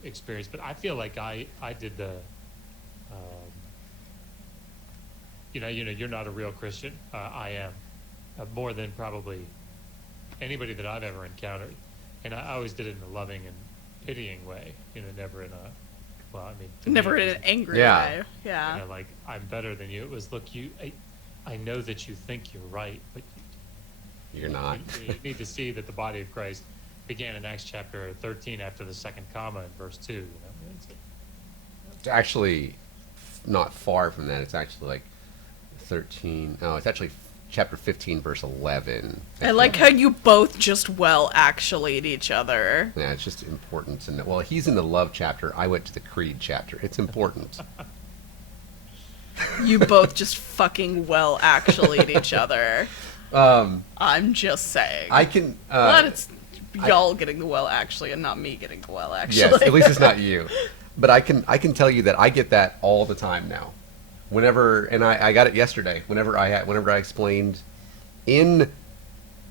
experience. But I feel like I did the, you're not a real Christian. I am more than probably anybody that I've ever encountered, and I always did it in a loving and pitying way. Never in a, well, I mean, Never in an angry Yeah. way. Yeah. like I'm better than you. It was, look, I know that you think you're right, but You're not. you need to see that the body of Christ began in Acts chapter 13 after the second comma in verse 2. It's actually not far from that. It's actually like 13. No, it's actually chapter 15, verse 11. I like how you both just actually'd each other. Yeah, it's just important to know. Well, he's in the love chapter. I went to the creed chapter. It's important. You both just fucking actually'd each other. I'm just saying. I can. Glad it's y'all getting the actually and not me getting the actually. Yes, at least it's not you. But I can tell you that I get that all the time now. Whenever, and I got it yesterday. Whenever I explained in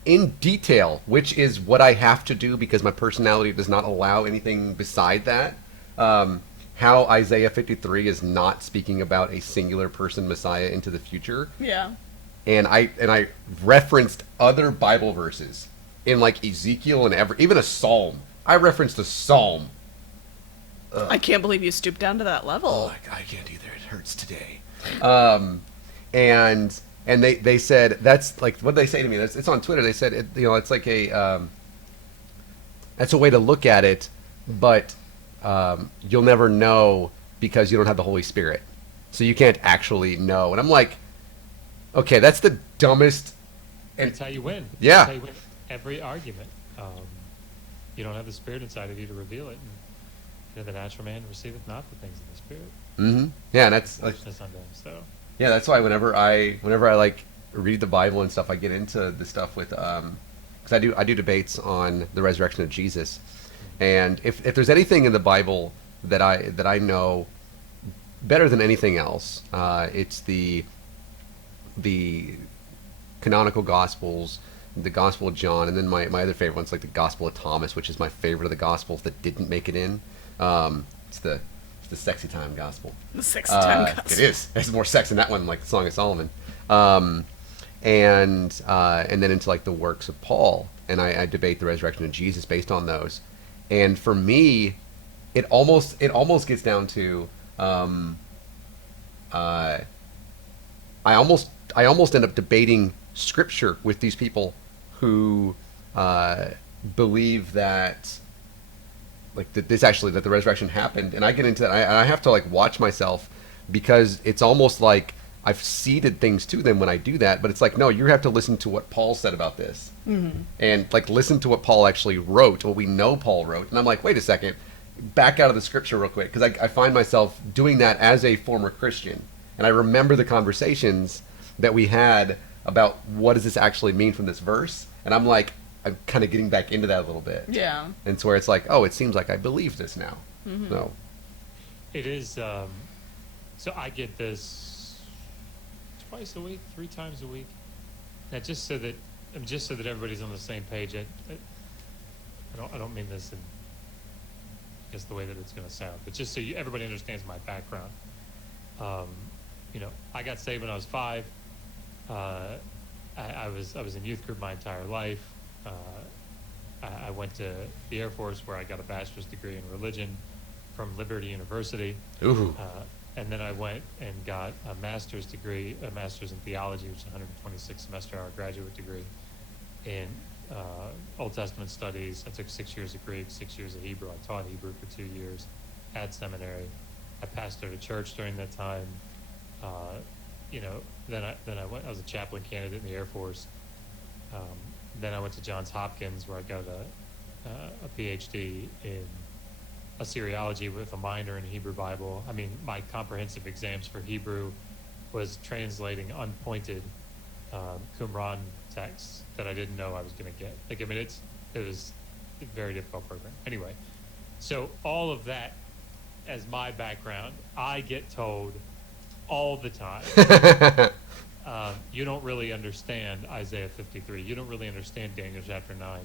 detail, which is what I have to do because my personality does not allow anything beside that. How Isaiah 53 is not speaking about a singular person Messiah into the future. Yeah. And I referenced other Bible verses in like Ezekiel and even a Psalm. I referenced a Psalm. Ugh. I can't believe you stooped down to that level. Oh, I can't either. It hurts today. And they said that's like what did they say to me? It's on Twitter. They said it's like a that's a way to look at it, but you'll never know because you don't have the Holy Spirit, so you can't actually know. And I'm like, Okay, that's the dumbest. And That's how you win. yeah. That's how you win every argument. You don't have the Spirit inside of you to reveal it. And the natural man receiveth not the things of the Spirit. Mm-hmm. Yeah, and that's Foolishness unto him. So yeah, that's why whenever I like read the Bible and stuff, I get into the stuff with because I do debates on the resurrection of Jesus, and if there's anything in the Bible that I know better than anything else, it's the canonical Gospels, the Gospel of John, and then my other favorite one's like the Gospel of Thomas, which is my favorite of the Gospels that didn't make it in. It's the sexy time Gospel. The sexy time gospel. It is. It has more sex in that one, like the Song of Solomon, and then into like the works of Paul, and I debate the resurrection of Jesus based on those. And for me, it almost gets down to I almost end up debating scripture with these people who believe that that the resurrection happened, and I get into that. I have to like watch myself because it's almost like I've ceded things to them when I do that. But it's like, no, you have to listen to what Paul said about this, and like listen to what Paul actually wrote, what we know Paul wrote. And I'm like, wait a second, back out of the scripture real quick, because I find myself doing that as a former Christian, and I remember the conversations that we had about what does this actually mean from this verse, and I'm like, I'm kind of getting back into that a little bit. Yeah. And it's where it's like, oh, it seems like I believe this now. No. it is. So I get this twice a week, 3 times a week. Now, just so that everybody's on the same page. I don't mean this in I guess the way that it's going to sound, but just so everybody understands my background. I got saved when I was 5. I was in youth group my entire life. I went to the Air Force, where I got a bachelor's degree in religion from Liberty University. Ooh. And then I went and got a master's degree, a master's in theology, which is a 126 semester hour graduate degree in Old Testament studies. I took 6 years of Greek, 6 years of Hebrew. I taught Hebrew for 2 years at seminary. I pastored a church during that time. Then I went. I was a chaplain candidate in the Air Force. Then I went to Johns Hopkins, where I got a PhD in Assyriology with a minor in Hebrew Bible. I mean, my comprehensive exams for Hebrew was translating unpointed Qumran texts that I didn't know I was going to get. It was a very difficult program. Anyway, so all of that as my background, I get told all the time, you don't really understand Isaiah 53. You don't really understand Daniel chapter 9.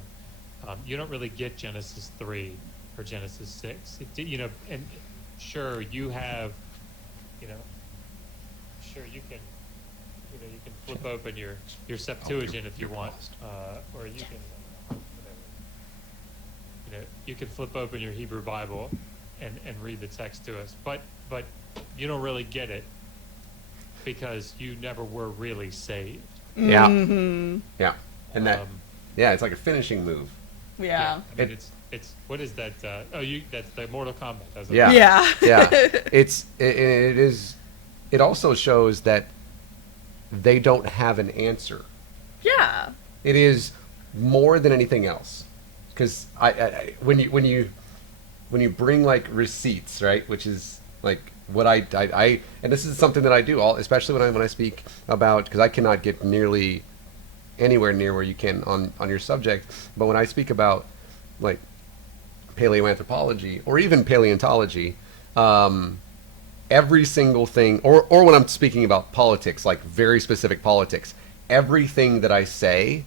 You don't really get Genesis 3 or Genesis 6. And sure, you have, sure you can flip open your Septuagint if you want, or you can, you can flip open your Hebrew Bible and read the text to us, but you don't really get it because you never were really saved. Yeah. Mm-hmm. Yeah. And that. Yeah, it's like a finishing move. Yeah. I mean, it's what is that? That's the Mortal Kombat. That's Yeah. Yeah. Yeah. It also shows that they don't have an answer. Yeah. It is more than anything else, because when you bring like receipts, right, which is like what I and this is something that I do, especially when I speak about, because I cannot get nearly anywhere near where you can on your subject, but when I speak about like paleoanthropology or even paleontology, every single thing, or when I'm speaking about politics, like very specific politics, everything that I say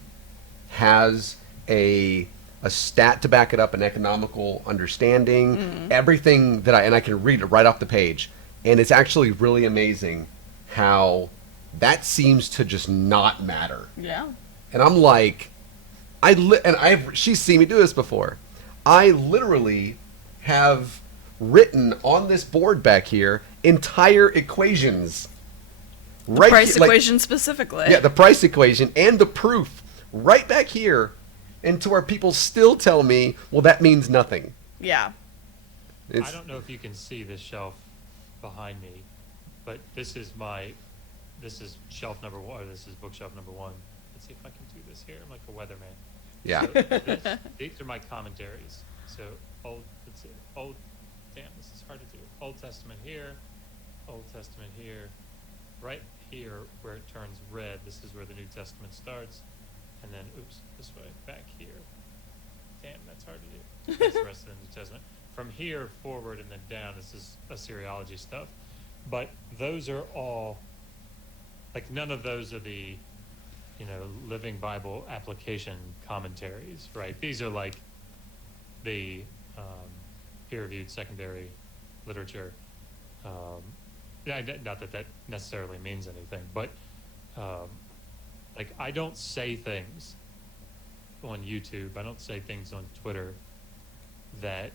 has a stat to back it up, an economical understanding, everything that I can read it right off the page. And it's actually really amazing how that seems to just not matter. Yeah. And I'm like, she's seen me do this before. I literally have written on this board back here entire equations. The price equation specifically. Yeah, the price equation and the proof right back here, and to where people still tell me, well, that means nothing. Yeah. I don't know if you can see this shelf behind me, but this is my this is shelf number one, or this is bookshelf number one. Let's see if I can do this here. I'm like a weatherman. Yeah. So these are my commentaries. So let's see, damn, this is hard to do. Old Testament here, Old Testament here, right here where it turns red. This is where the New Testament starts, and then this way back here. Damn, that's hard to do. That's the rest of the New Testament. From here forward and then down, this is Assyriology stuff. But those are all, like, none of those are the, Living Bible application commentaries, right? These are like the peer-reviewed secondary literature. Not that necessarily means anything, but like, I don't say things on YouTube, I don't say things on Twitter that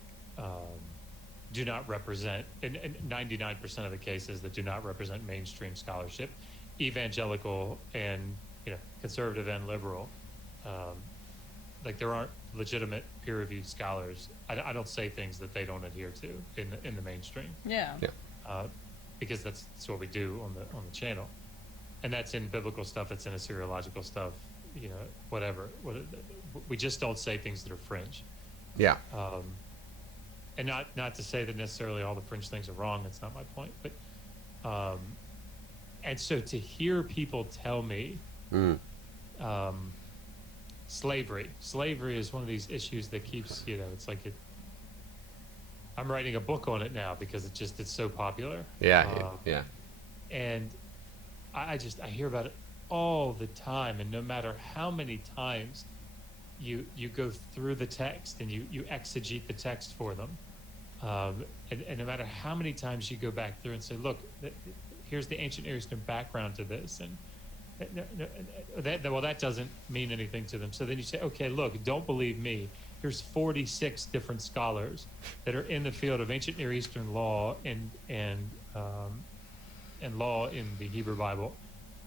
do not represent, in 99% of the cases, that do not represent mainstream scholarship, evangelical and conservative and liberal. Like, there aren't legitimate peer-reviewed scholars. I don't say things that they don't adhere to in the mainstream. Yeah. Because that's what we do on the channel, and that's in biblical stuff. That's in Assyriological stuff. Whatever. We just don't say things that are fringe. Yeah. And not to say that necessarily all the fringe things are wrong. That's not my point. But and so to hear people tell me slavery is one of these issues that keeps, it's like I'm writing a book on it now because it's so popular. Yeah. And I hear about it all the time, and no matter how many times you go through the text and you exegete the text for them, and no matter how many times you go back through and say, look, here's the ancient Near Eastern background to this, and that doesn't mean anything to them. So then you say, okay, look, don't believe me. Here's 46 different scholars that are in the field of ancient Near Eastern law and law in the Hebrew Bible.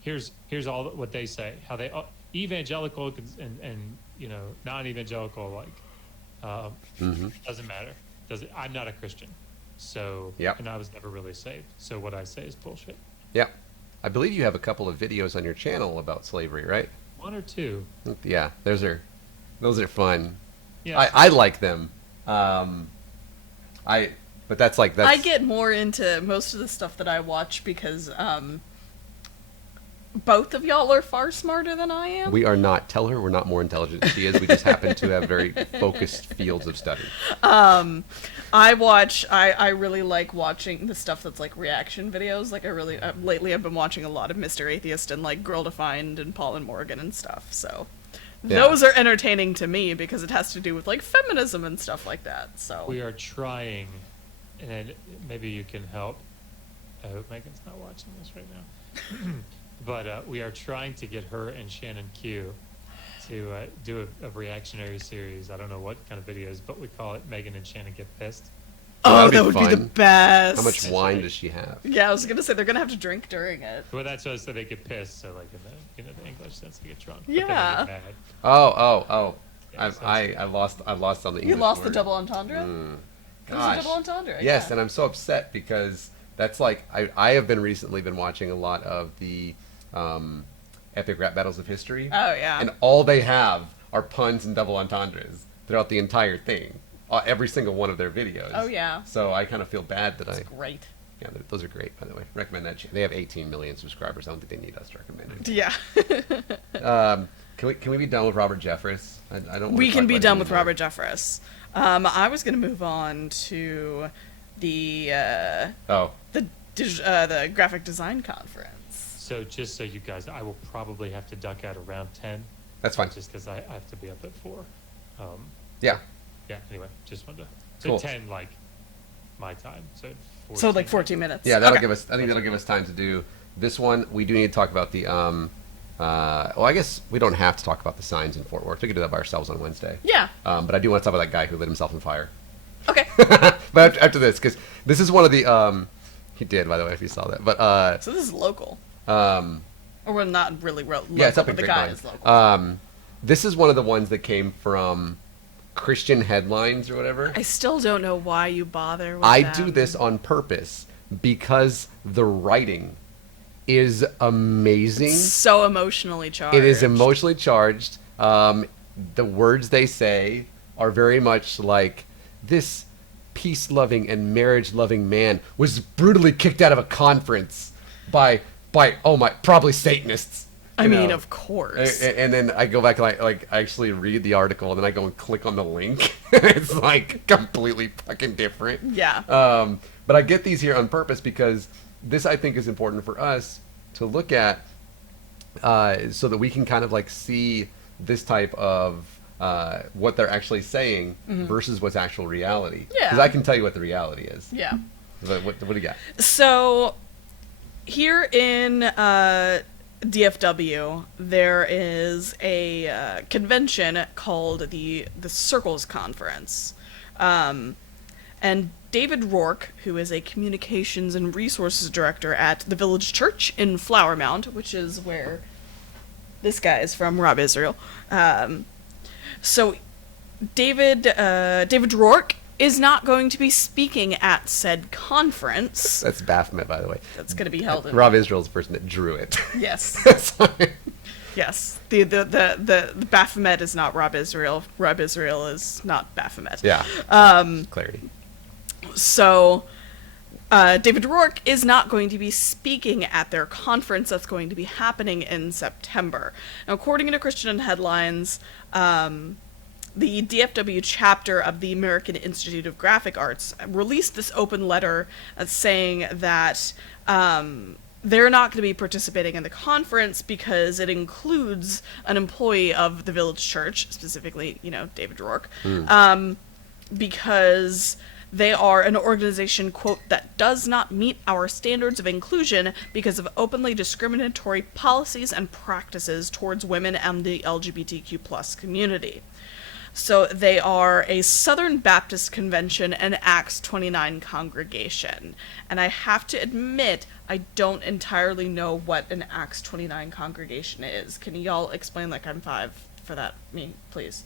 Here's all what they say. How they evangelical and non-evangelical, like doesn't matter. I'm not a Christian, so and I was never really saved. So what I say is bullshit. Yeah, I believe you have a couple of videos on your channel about slavery, right? One or two. Yeah, those are fun. Yeah, I like them. But that's I get more into most of the stuff that I watch because both of y'all are far smarter than I am. We are not. Tell her we're not more intelligent than she is. We just happen to have very focused fields of study. I really like watching the stuff that's like reaction videos. Like lately I've been watching a lot of Mr. Atheist and like Girl Defined and Paul and Morgan and stuff. So those are entertaining to me because it has to do with like feminism and stuff like that. So we are trying, and maybe you can help. I hope Megan's not watching this right now. But we are trying to get her and Shannon Q to do a reactionary series. I don't know what kind of videos, but we call it Megan and Shannon Get Pissed. Oh, that would be the best. How much wine does she have? Yeah, I was going to say they're going to have to drink during it. Well, that's what I said. They get pissed, so like in the English sense, they get drunk. Yeah. But then they get mad. Oh. Yeah, I lost on the English You lost word. the double entendre? Gosh. The double entendre. Yes, yeah. and I'm so upset because that's like I have recently been watching a lot of the epic rap battles of history. Oh, yeah. And all they have are puns and double entendres throughout the entire thing. Every single one of their videos. Oh, yeah. So I kind of feel bad that That's great. Yeah, those are great, by the way. Recommend that. They have 18 million subscribers. I don't think they need us to recommend it. Yeah. Can we be done with Robert Jeffress? I don't. We can be done with Robert Jeffress. I was going to move on to the graphic design conference. So just so you guys, I will probably have to duck out around 10. That's fine. Just because I have to be up at 4. Yeah. Yeah. Anyway, just wanted to. So Cool. 10 like my time. So 14. So like 14 minutes. Yeah, that'll give us. I think that'll give us time to do this one. We do need to talk about the. Well, I guess we don't have to talk about the signs in Fort Worth. We could do that by ourselves on Wednesday. Yeah. But I do want to talk about that guy who lit himself on fire. Okay. But after this, because this is one of the. He did, by the way, if you saw that. But so this is local. or we're not really local, yeah, it's up in but the guy Grapevine. is local. This is one of the ones that came from Christian headlines or whatever. I still don't know why you bother with I them. do this on purpose because the writing is amazing. So emotionally charged. It is emotionally charged. The words they say are very much like, this peace-loving and marriage-loving man was brutally kicked out of a conference by probably Satanists. I you mean, know. of course. And then I go back and I actually read the article, and then I go and click on the link. It's like completely fucking different. Yeah. But I get these here on purpose because this, I think, is important for us to look at, so that we can kind of like see this type of what they're actually saying versus what's actual reality. Yeah. Because I can tell you what the reality is. Yeah. But what do you got? So, here in DFW, there is a convention called the Circles Conference. And David Rourke, who is a communications and resources director at the Village Church in Flower Mound, which is where this guy is from, Rob Israel. So David Rourke is not going to be speaking at said conference. That's Baphomet, by the way. That's going to be held in... Rob Israel's the person that drew it. Yes. Sorry. Yes. The Baphomet is not Rob Israel. Rob Israel is not Baphomet. Yeah. Clarity. So, David Rourke is not going to be speaking at their conference that's going to be happening in September. Now, according to Christian Headlines, the DFW chapter of the American Institute of Graphic Arts released this open letter saying that they're not going to be participating in the conference because it includes an employee of the Village Church, specifically, David Rourke, because they are an organization, quote, that does not meet our standards of inclusion because of openly discriminatory policies and practices towards women and the LGBTQ plus community. So they are a Southern Baptist Convention and Acts 29 congregation. And I have to admit, I don't entirely know what an Acts 29 congregation is. Can y'all explain like I'm 5 for that, me, please?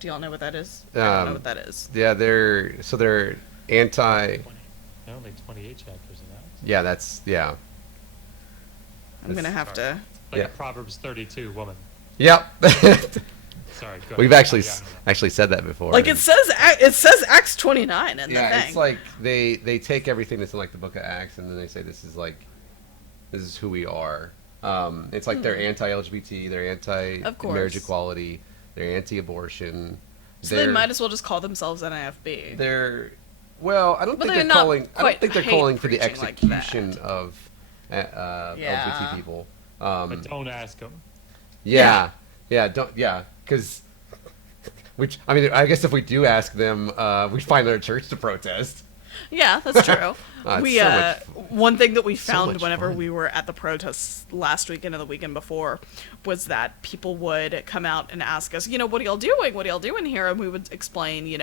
Do y'all know what that is? I don't know what that is. Yeah, they're anti... Only 28 chapters in Acts. Yeah, that's... Yeah. I'm going to have to... Like Yeah. a Proverbs 32 woman. Yep. Sorry, go We've ahead. actually said that before. Like, it says Acts 29 in the Yeah, thing. it's like they take everything that's in like the book of Acts and then they say this is who we are. It's like they're anti-LGBT, they're Of course. anti-marriage equality, they're anti-abortion. So they might as well just call themselves NIFB. Well, I don't But think they're they're not calling. I don't quite think they're hate calling for the preaching like execution that. of Yeah. LGBT people. But don't ask them. Yeah, because which I mean, I guess if we do ask them, we find their church to protest. Yeah, that's true. It's We so much one thing that we so found much whenever fun. we were at the protests last weekend and the weekend before was that people would come out and ask us, what are y'all doing? What are y'all doing here? And we would explain,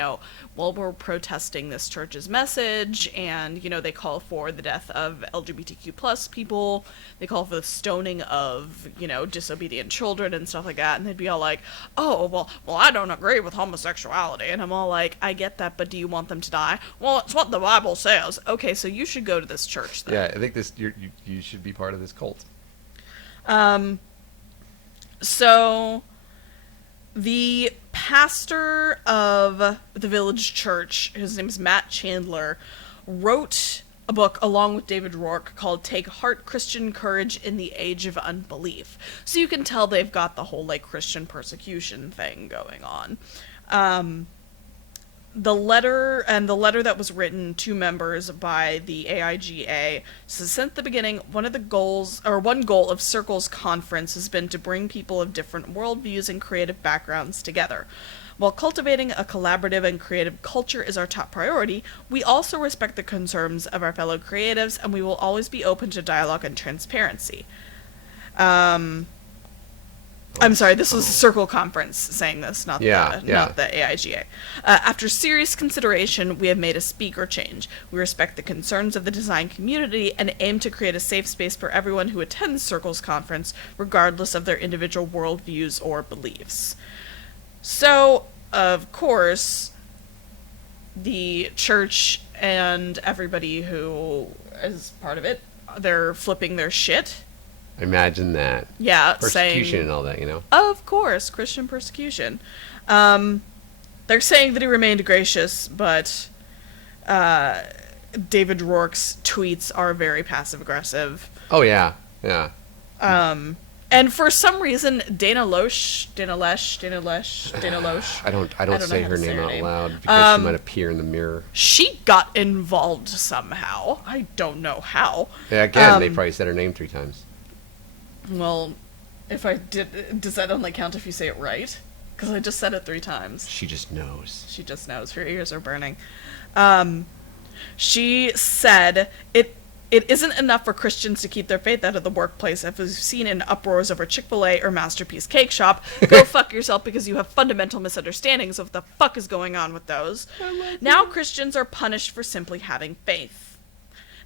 well, we're protesting this church's message, and they call for the death of LGBTQ plus people. They call for the stoning of disobedient children and stuff like that. And they'd be all like, oh, well, I don't agree with homosexuality. And I'm all like, I get that, but do you want them to die? Well, it's what the Bible says. Okay, so you should go to this church then. Yeah, I think you should be part of this cult. So the pastor of the Village Church, his name is Matt Chandler, wrote a book along with David Rourke called Take Heart, Christian Courage in the Age of Unbelief. So you can tell they've got the whole Christian persecution thing going on. The letter that was written to members by the AIGA says, since the beginning, one goal of Circles Conference has been to bring people of different worldviews and creative backgrounds together. While cultivating a collaborative and creative culture is our top priority, we also respect the concerns of our fellow creatives, and we will always be open to dialogue and transparency. I'm sorry, this was Circle Conference saying this, not the AIGA. After serious consideration, we have made a speaker change. We respect the concerns of the design community and aim to create a safe space for everyone who attends Circles Conference, regardless of their individual worldviews or beliefs. So, of course, the church and everybody who is part of it they're flipping their shit. Imagine that. Yeah, Persecution saying, and all that, you know? of course, Christian persecution. They're saying that he remained gracious, but David Rourke's tweets are very passive-aggressive. Oh, yeah. Yeah. And for some reason, Dana Loesch. I don't know say how her to say name her out name. loud because she might appear in the mirror. She got involved somehow. I don't know how. Yeah, again, they probably said her name 3 times. Well, if I did, does that only count if you say it right? Because I just said it 3 times. She just knows. She just knows. Her ears are burning. She said, It isn't enough for Christians to keep their faith out of the workplace if we've seen in uproars over Chick-fil-A or Masterpiece Cake Shop. Go fuck yourself because you have fundamental misunderstandings of what the fuck is going on with those. Now Christians are punished for simply having faith.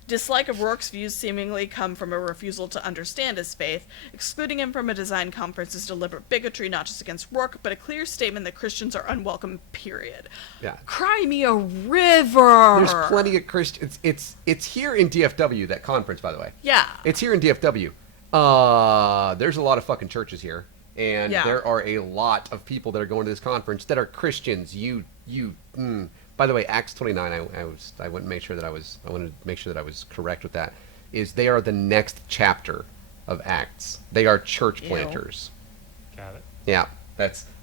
Dislike of Rourke's views seemingly come from a refusal to understand his faith. Excluding him from a design conference is deliberate bigotry, not just against Rourke, but a clear statement that Christians are unwelcome, period. Yeah. Cry me a river! There's plenty of Christians. It's here in DFW, that conference, by the way. Yeah. It's here in DFW. There's a lot of fucking churches here. And there are a lot of people that are going to this conference that are Christians. By the way, Acts 29, I wanted to make sure that I was correct with that. Is they are the next chapter of Acts. They are church planters. Got it. Yeah,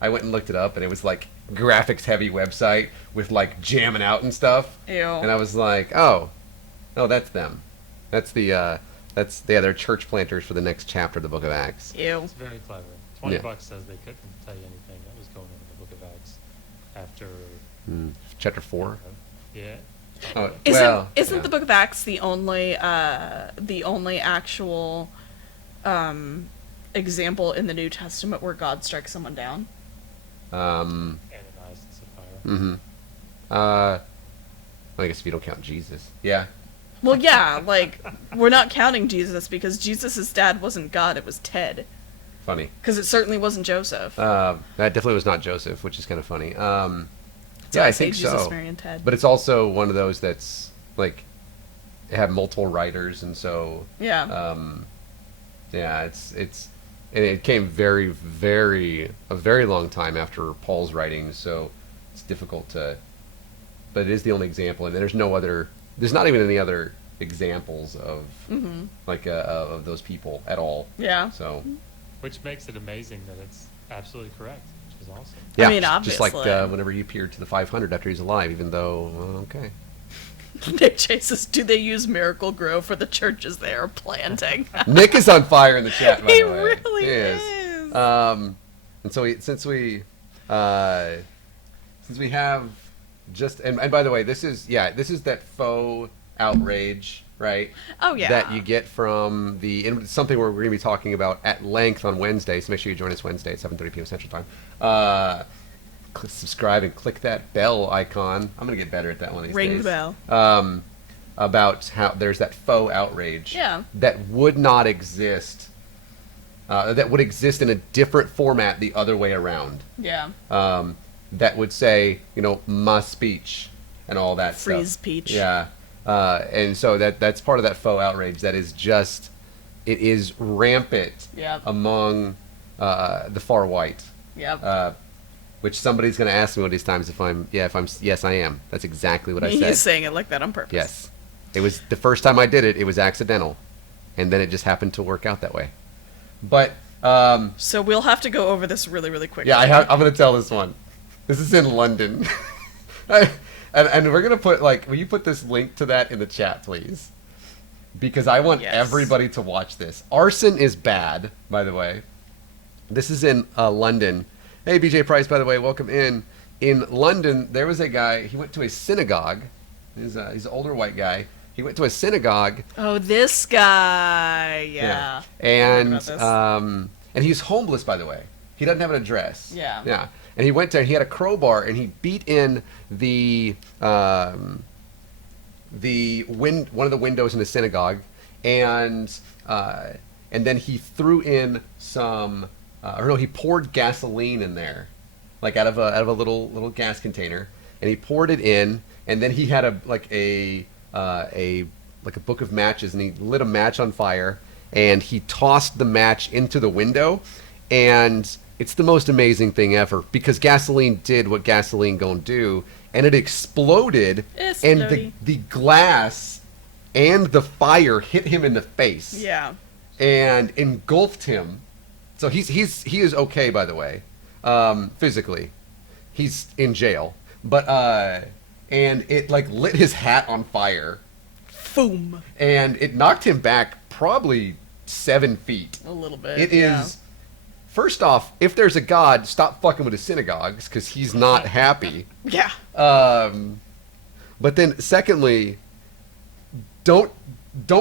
I went and looked it up, and it was like graphics heavy website with like jamming out and stuff. Ew. And I was like, oh, that's them. They're church planters for the next chapter of the Book of Acts. Ew. It's very clever. $20 says they couldn't tell you anything that was going on in the Book of Acts after. Chapter 4. Yeah. Oh, Isn't the Book of Acts the only actual example in the New Testament where God strikes someone down? Ananias and Sapphira. Mm-hmm. I guess if you don't count Jesus. Yeah. Well, yeah, like, we're not counting Jesus because Jesus' dad wasn't God, it was Ted. Funny. Because it certainly wasn't Joseph. That definitely was not Joseph, which is kind of funny. So I think Jesus, so. Mary, and Ted. But it's also one of those that's like have multiple writers, and so it came very, very a very long time after Paul's writings, so it's difficult to. But it is the only example, and there's not even any other examples of of those people at all. Yeah. So. Which makes it amazing that it's absolutely correct. Is awesome. Yeah, I mean, obviously. Just like whenever he appeared to the 500 after he's alive, even though, okay. Nick chases, do they use Miracle Grow for the churches they are planting? Nick is on fire in the chat, by He the way. really He is. And so since we have just, and by the way, this is that faux outrage, right? Oh, yeah. That you get from something we're going to be talking about at length on Wednesday, so make sure you join us Wednesday at 7:30 p.m. Central Time. Subscribe and click that bell icon. I'm going to get better at that one of these days. Ring the bell. About how there's that faux outrage that would not exist, that would exist in a different format the other way around. Yeah. That would say, my speech and all that stuff. Freeze peach. Yeah. And so that's part of that faux outrage that is just, it is rampant among the far white. Yep. Which somebody's going to ask me one of these times yes, I am. That's exactly what I said. He's saying it like that on purpose. Yes. It was the first time I did it, it was accidental. And then it just happened to work out that way. But, so we'll have to go over this really, really quickly. yeah, I'm going to tell this one. This is in London. And we're going to put, will you put this link to that in the chat, please? Because I want everybody to watch this. Arson is bad, by the way. This is in London. Hey, BJ Price, by the way, welcome in. In London, there was a guy, he went to a synagogue. He's an older white guy. He went to a synagogue. Oh, this guy. Yeah. And he's homeless, by the way. He doesn't have an address. Yeah. Yeah. And he went there, and he had a crowbar, and he beat in one of the windows in the synagogue, and then he threw in he poured gasoline in there, like out of a little gas container, and he poured it in, and then he had a like a book of matches, and he lit a match on fire, and he tossed the match into the window, and it's the most amazing thing ever because gasoline did what gasoline gonna do, and it exploded, and the glass and the fire hit him in the face, and engulfed him. So he is okay, by the way, physically. He's in jail, but and it like lit his hat on fire. Boom. And it knocked him back probably 7 feet. A little bit. It is. First off, if there's a God, stop fucking with the synagogues because he's not happy. Yeah. But then, secondly, don't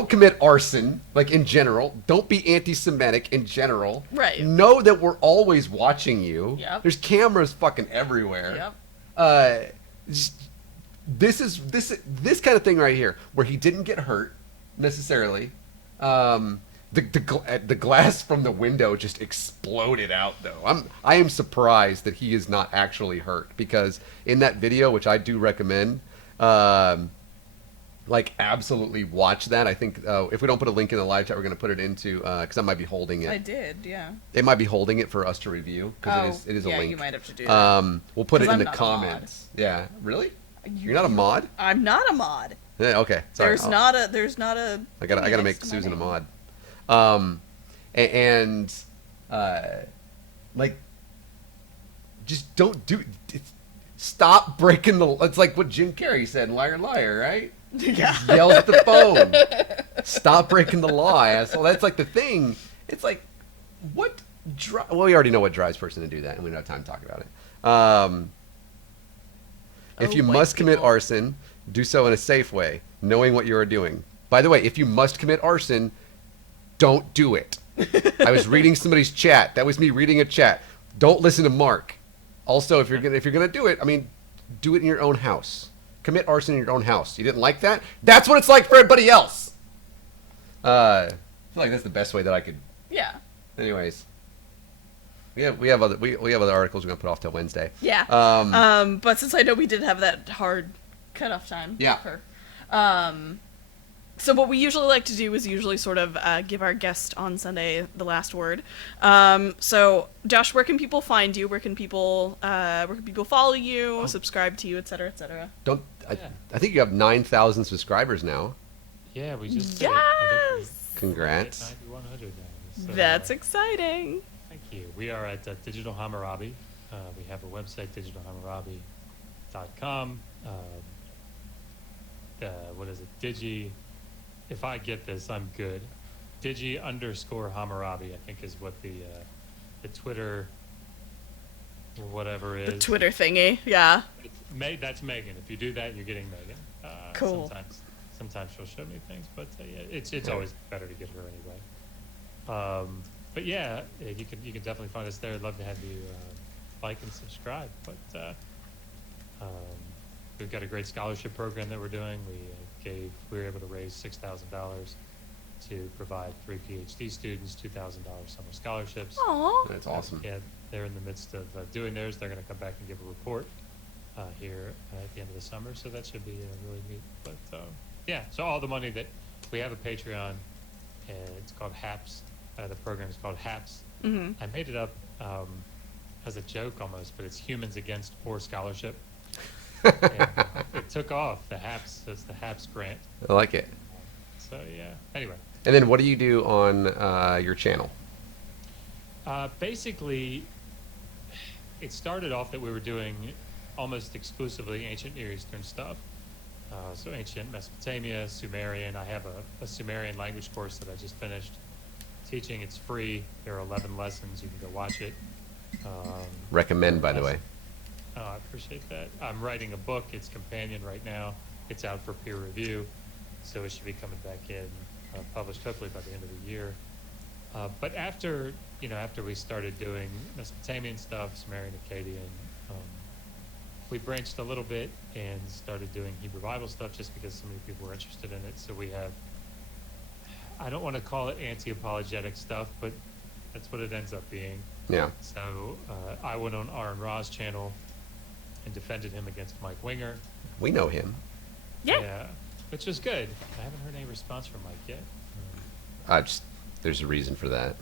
commit arson, like in general. Don't be anti-Semitic in general. Right. Know that we're always watching you. Yep. There's cameras fucking everywhere. Yep. This kind of thing right here, where he didn't get hurt necessarily. The glass from the window just exploded out, though. I am surprised that he is not actually hurt, because in that video, which I do recommend, like absolutely watch that. I think if we don't put a link in the live chat, we're going to put it into because I might be holding it. I did, yeah. It might be holding it for us to review because it is a link. Yeah, you might have to do that. We'll put it in the I'm not comments. Yeah, really? You're not a mod? I'm not a mod. Yeah, okay. Sorry. There's not a. I gotta make Susan a mod. Like, just don't do. Stop breaking the. It's like what Jim Carrey said in Liar Liar, right? Yeah. He yells at the phone. Stop breaking the law, asshole. That's like the thing. It's like, what? Well, we already know what drives a person to do that, and we don't have time to talk about it. If you must commit arson, do so in a safe way, knowing what you are doing. By the way, if you must commit arson, don't do it. I was reading somebody's chat. That was me reading a chat. Don't listen to Mark. Also, if you're gonna do it, I mean, do it in your own house. Commit arson in your own house. You didn't like that? That's what it's like for everybody else. I feel like that's the best way that I could. Yeah. Anyways. We have other articles we're gonna put off till Wednesday. Yeah. But since I know we did have that hard cutoff time. Yeah. So what we usually like to do is usually sort of give our guest on Sunday the last word. So Josh, where can people find you? Where can people follow you, subscribe to you, etc., etc.? I think you have 9,000 subscribers now. Yeah, we just Congrats. 9,100 now. So, that's exciting. Thank you. We are at Digital Hammurabi. We have a website, digitalhammurabi.com. What is it? If I get this, I'm good. Digi_Hammurabi, I think is what the Twitter or whatever is. The Twitter thingy, yeah. That's Megan. If you do that, you're getting Megan. Cool. Sometimes she'll show me things, but yeah, it's always better to get her anyway. But yeah, you can definitely find us there. I'd love to have you like and subscribe. But we've got a great scholarship program that we're doing. We were able to raise $6,000 to provide 3 PhD students $2,000 summer scholarships. Aww. That's awesome. Yeah, they're in the midst of doing theirs. They're going to come back and give a report here at the end of the summer, so that should be really neat. But yeah, so all the money that we have a Patreon, and it's called HAPS. The program is called HAPS. Mm-hmm. I made it up as a joke almost, but it's Humans Against Poor Scholarship. And, it took off. It's the HAPS grant. I like it. So yeah. Anyway. And then what do you do on your channel? Basically, it started off that we were doing almost exclusively ancient Near Eastern stuff. So ancient Mesopotamia, Sumerian. I have a Sumerian language course that I just finished teaching. It's free. There are 11 lessons. You can go watch it. Recommend, by the way. Oh, I appreciate that. I'm writing a book. It's companion right now. It's out for peer review, so it should be coming back in, published hopefully by the end of the year. But after we started doing Mesopotamian stuff, Sumerian, Akkadian, we branched a little bit and started doing Hebrew Bible stuff just because so many people were interested in it. So we have, I don't want to call it anti-apologetic stuff, but that's what it ends up being. Yeah. So I went on Aaron Ra's channel and defended him against Mike Winger. We know him. Yeah. which was good. I haven't heard any response from Mike yet. I just there's a reason for that.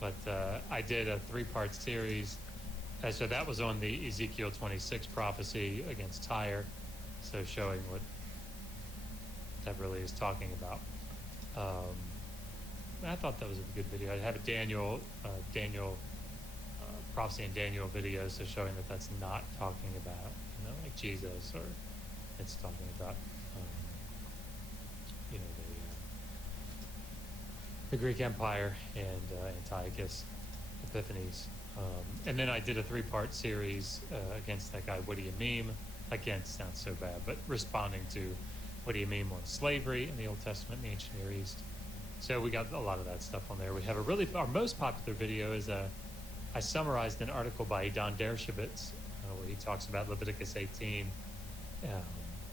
But I did a 3-part series. So that was on the Ezekiel 26 prophecy against Tyre. So showing what that really is talking about. I thought that was a good video. I have a Daniel prophecy and Daniel video, so showing that that's not talking about, like Jesus, or it's talking about, the Greek Empire and Antiochus Epiphanes. And then I did a 3-part series against that guy, What Do You Meme? Again, sounds so bad, but responding to What Do You Meme on slavery in the Old Testament and the Ancient Near East. So we got a lot of that stuff on there. We have our most popular video is I summarized an article by Don Dershowitz where he talks about Leviticus 18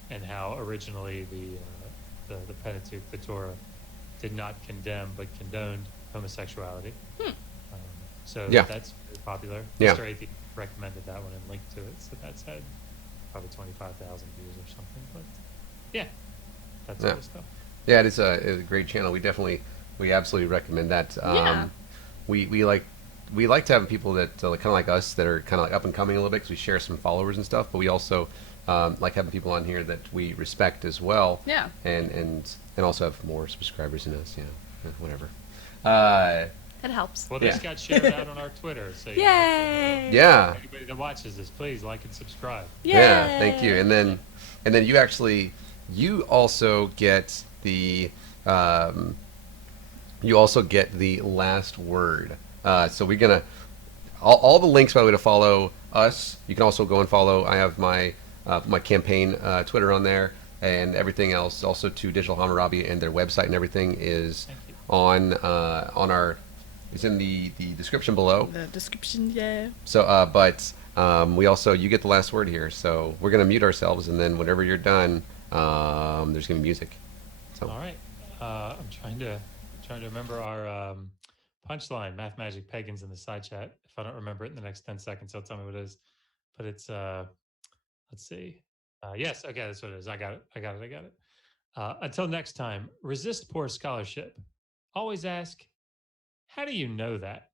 and how originally the Pentateuch, the Torah, did not condemn but condoned homosexuality. So Yeah. that's very popular. Yeah. Mr. Atheist recommended that one and linked to it, so that's had probably 25,000 views or something. But yeah, that's Yeah. all the stuff. Yeah, it's a great channel. We absolutely recommend that. Yeah. We like to have people that kind of like us that are kind of like up and coming a little bit because we share some followers and stuff. But we also like having people on here that we respect as well. Yeah. And also have more subscribers than us. Whatever. It helps. Well, this Yeah. got shared out on our Twitter. So Yay! Yeah. anybody that watches this, please like and subscribe. Yeah. Thank you. And then you also get the last word. So we're gonna all the links, by the way, to follow us. You can also go and follow. I have my campaign Twitter on there, and everything else. Also to Digital Hammurabi, and their website and everything is Thank you. on our. It's in the description below. The description, yeah. So, but we also you get the last word here. So we're gonna mute ourselves, and then whenever you're done, there's gonna be music. So All right. I'm trying to remember our punchline. Math Magic Pagans in the side chat. If I don't remember it in the next 10 seconds, he'll tell me what it is. But it's let's see. Yes, okay, that's what it is. I got it. Until next time, resist poor scholarship. Always ask, how do you know that?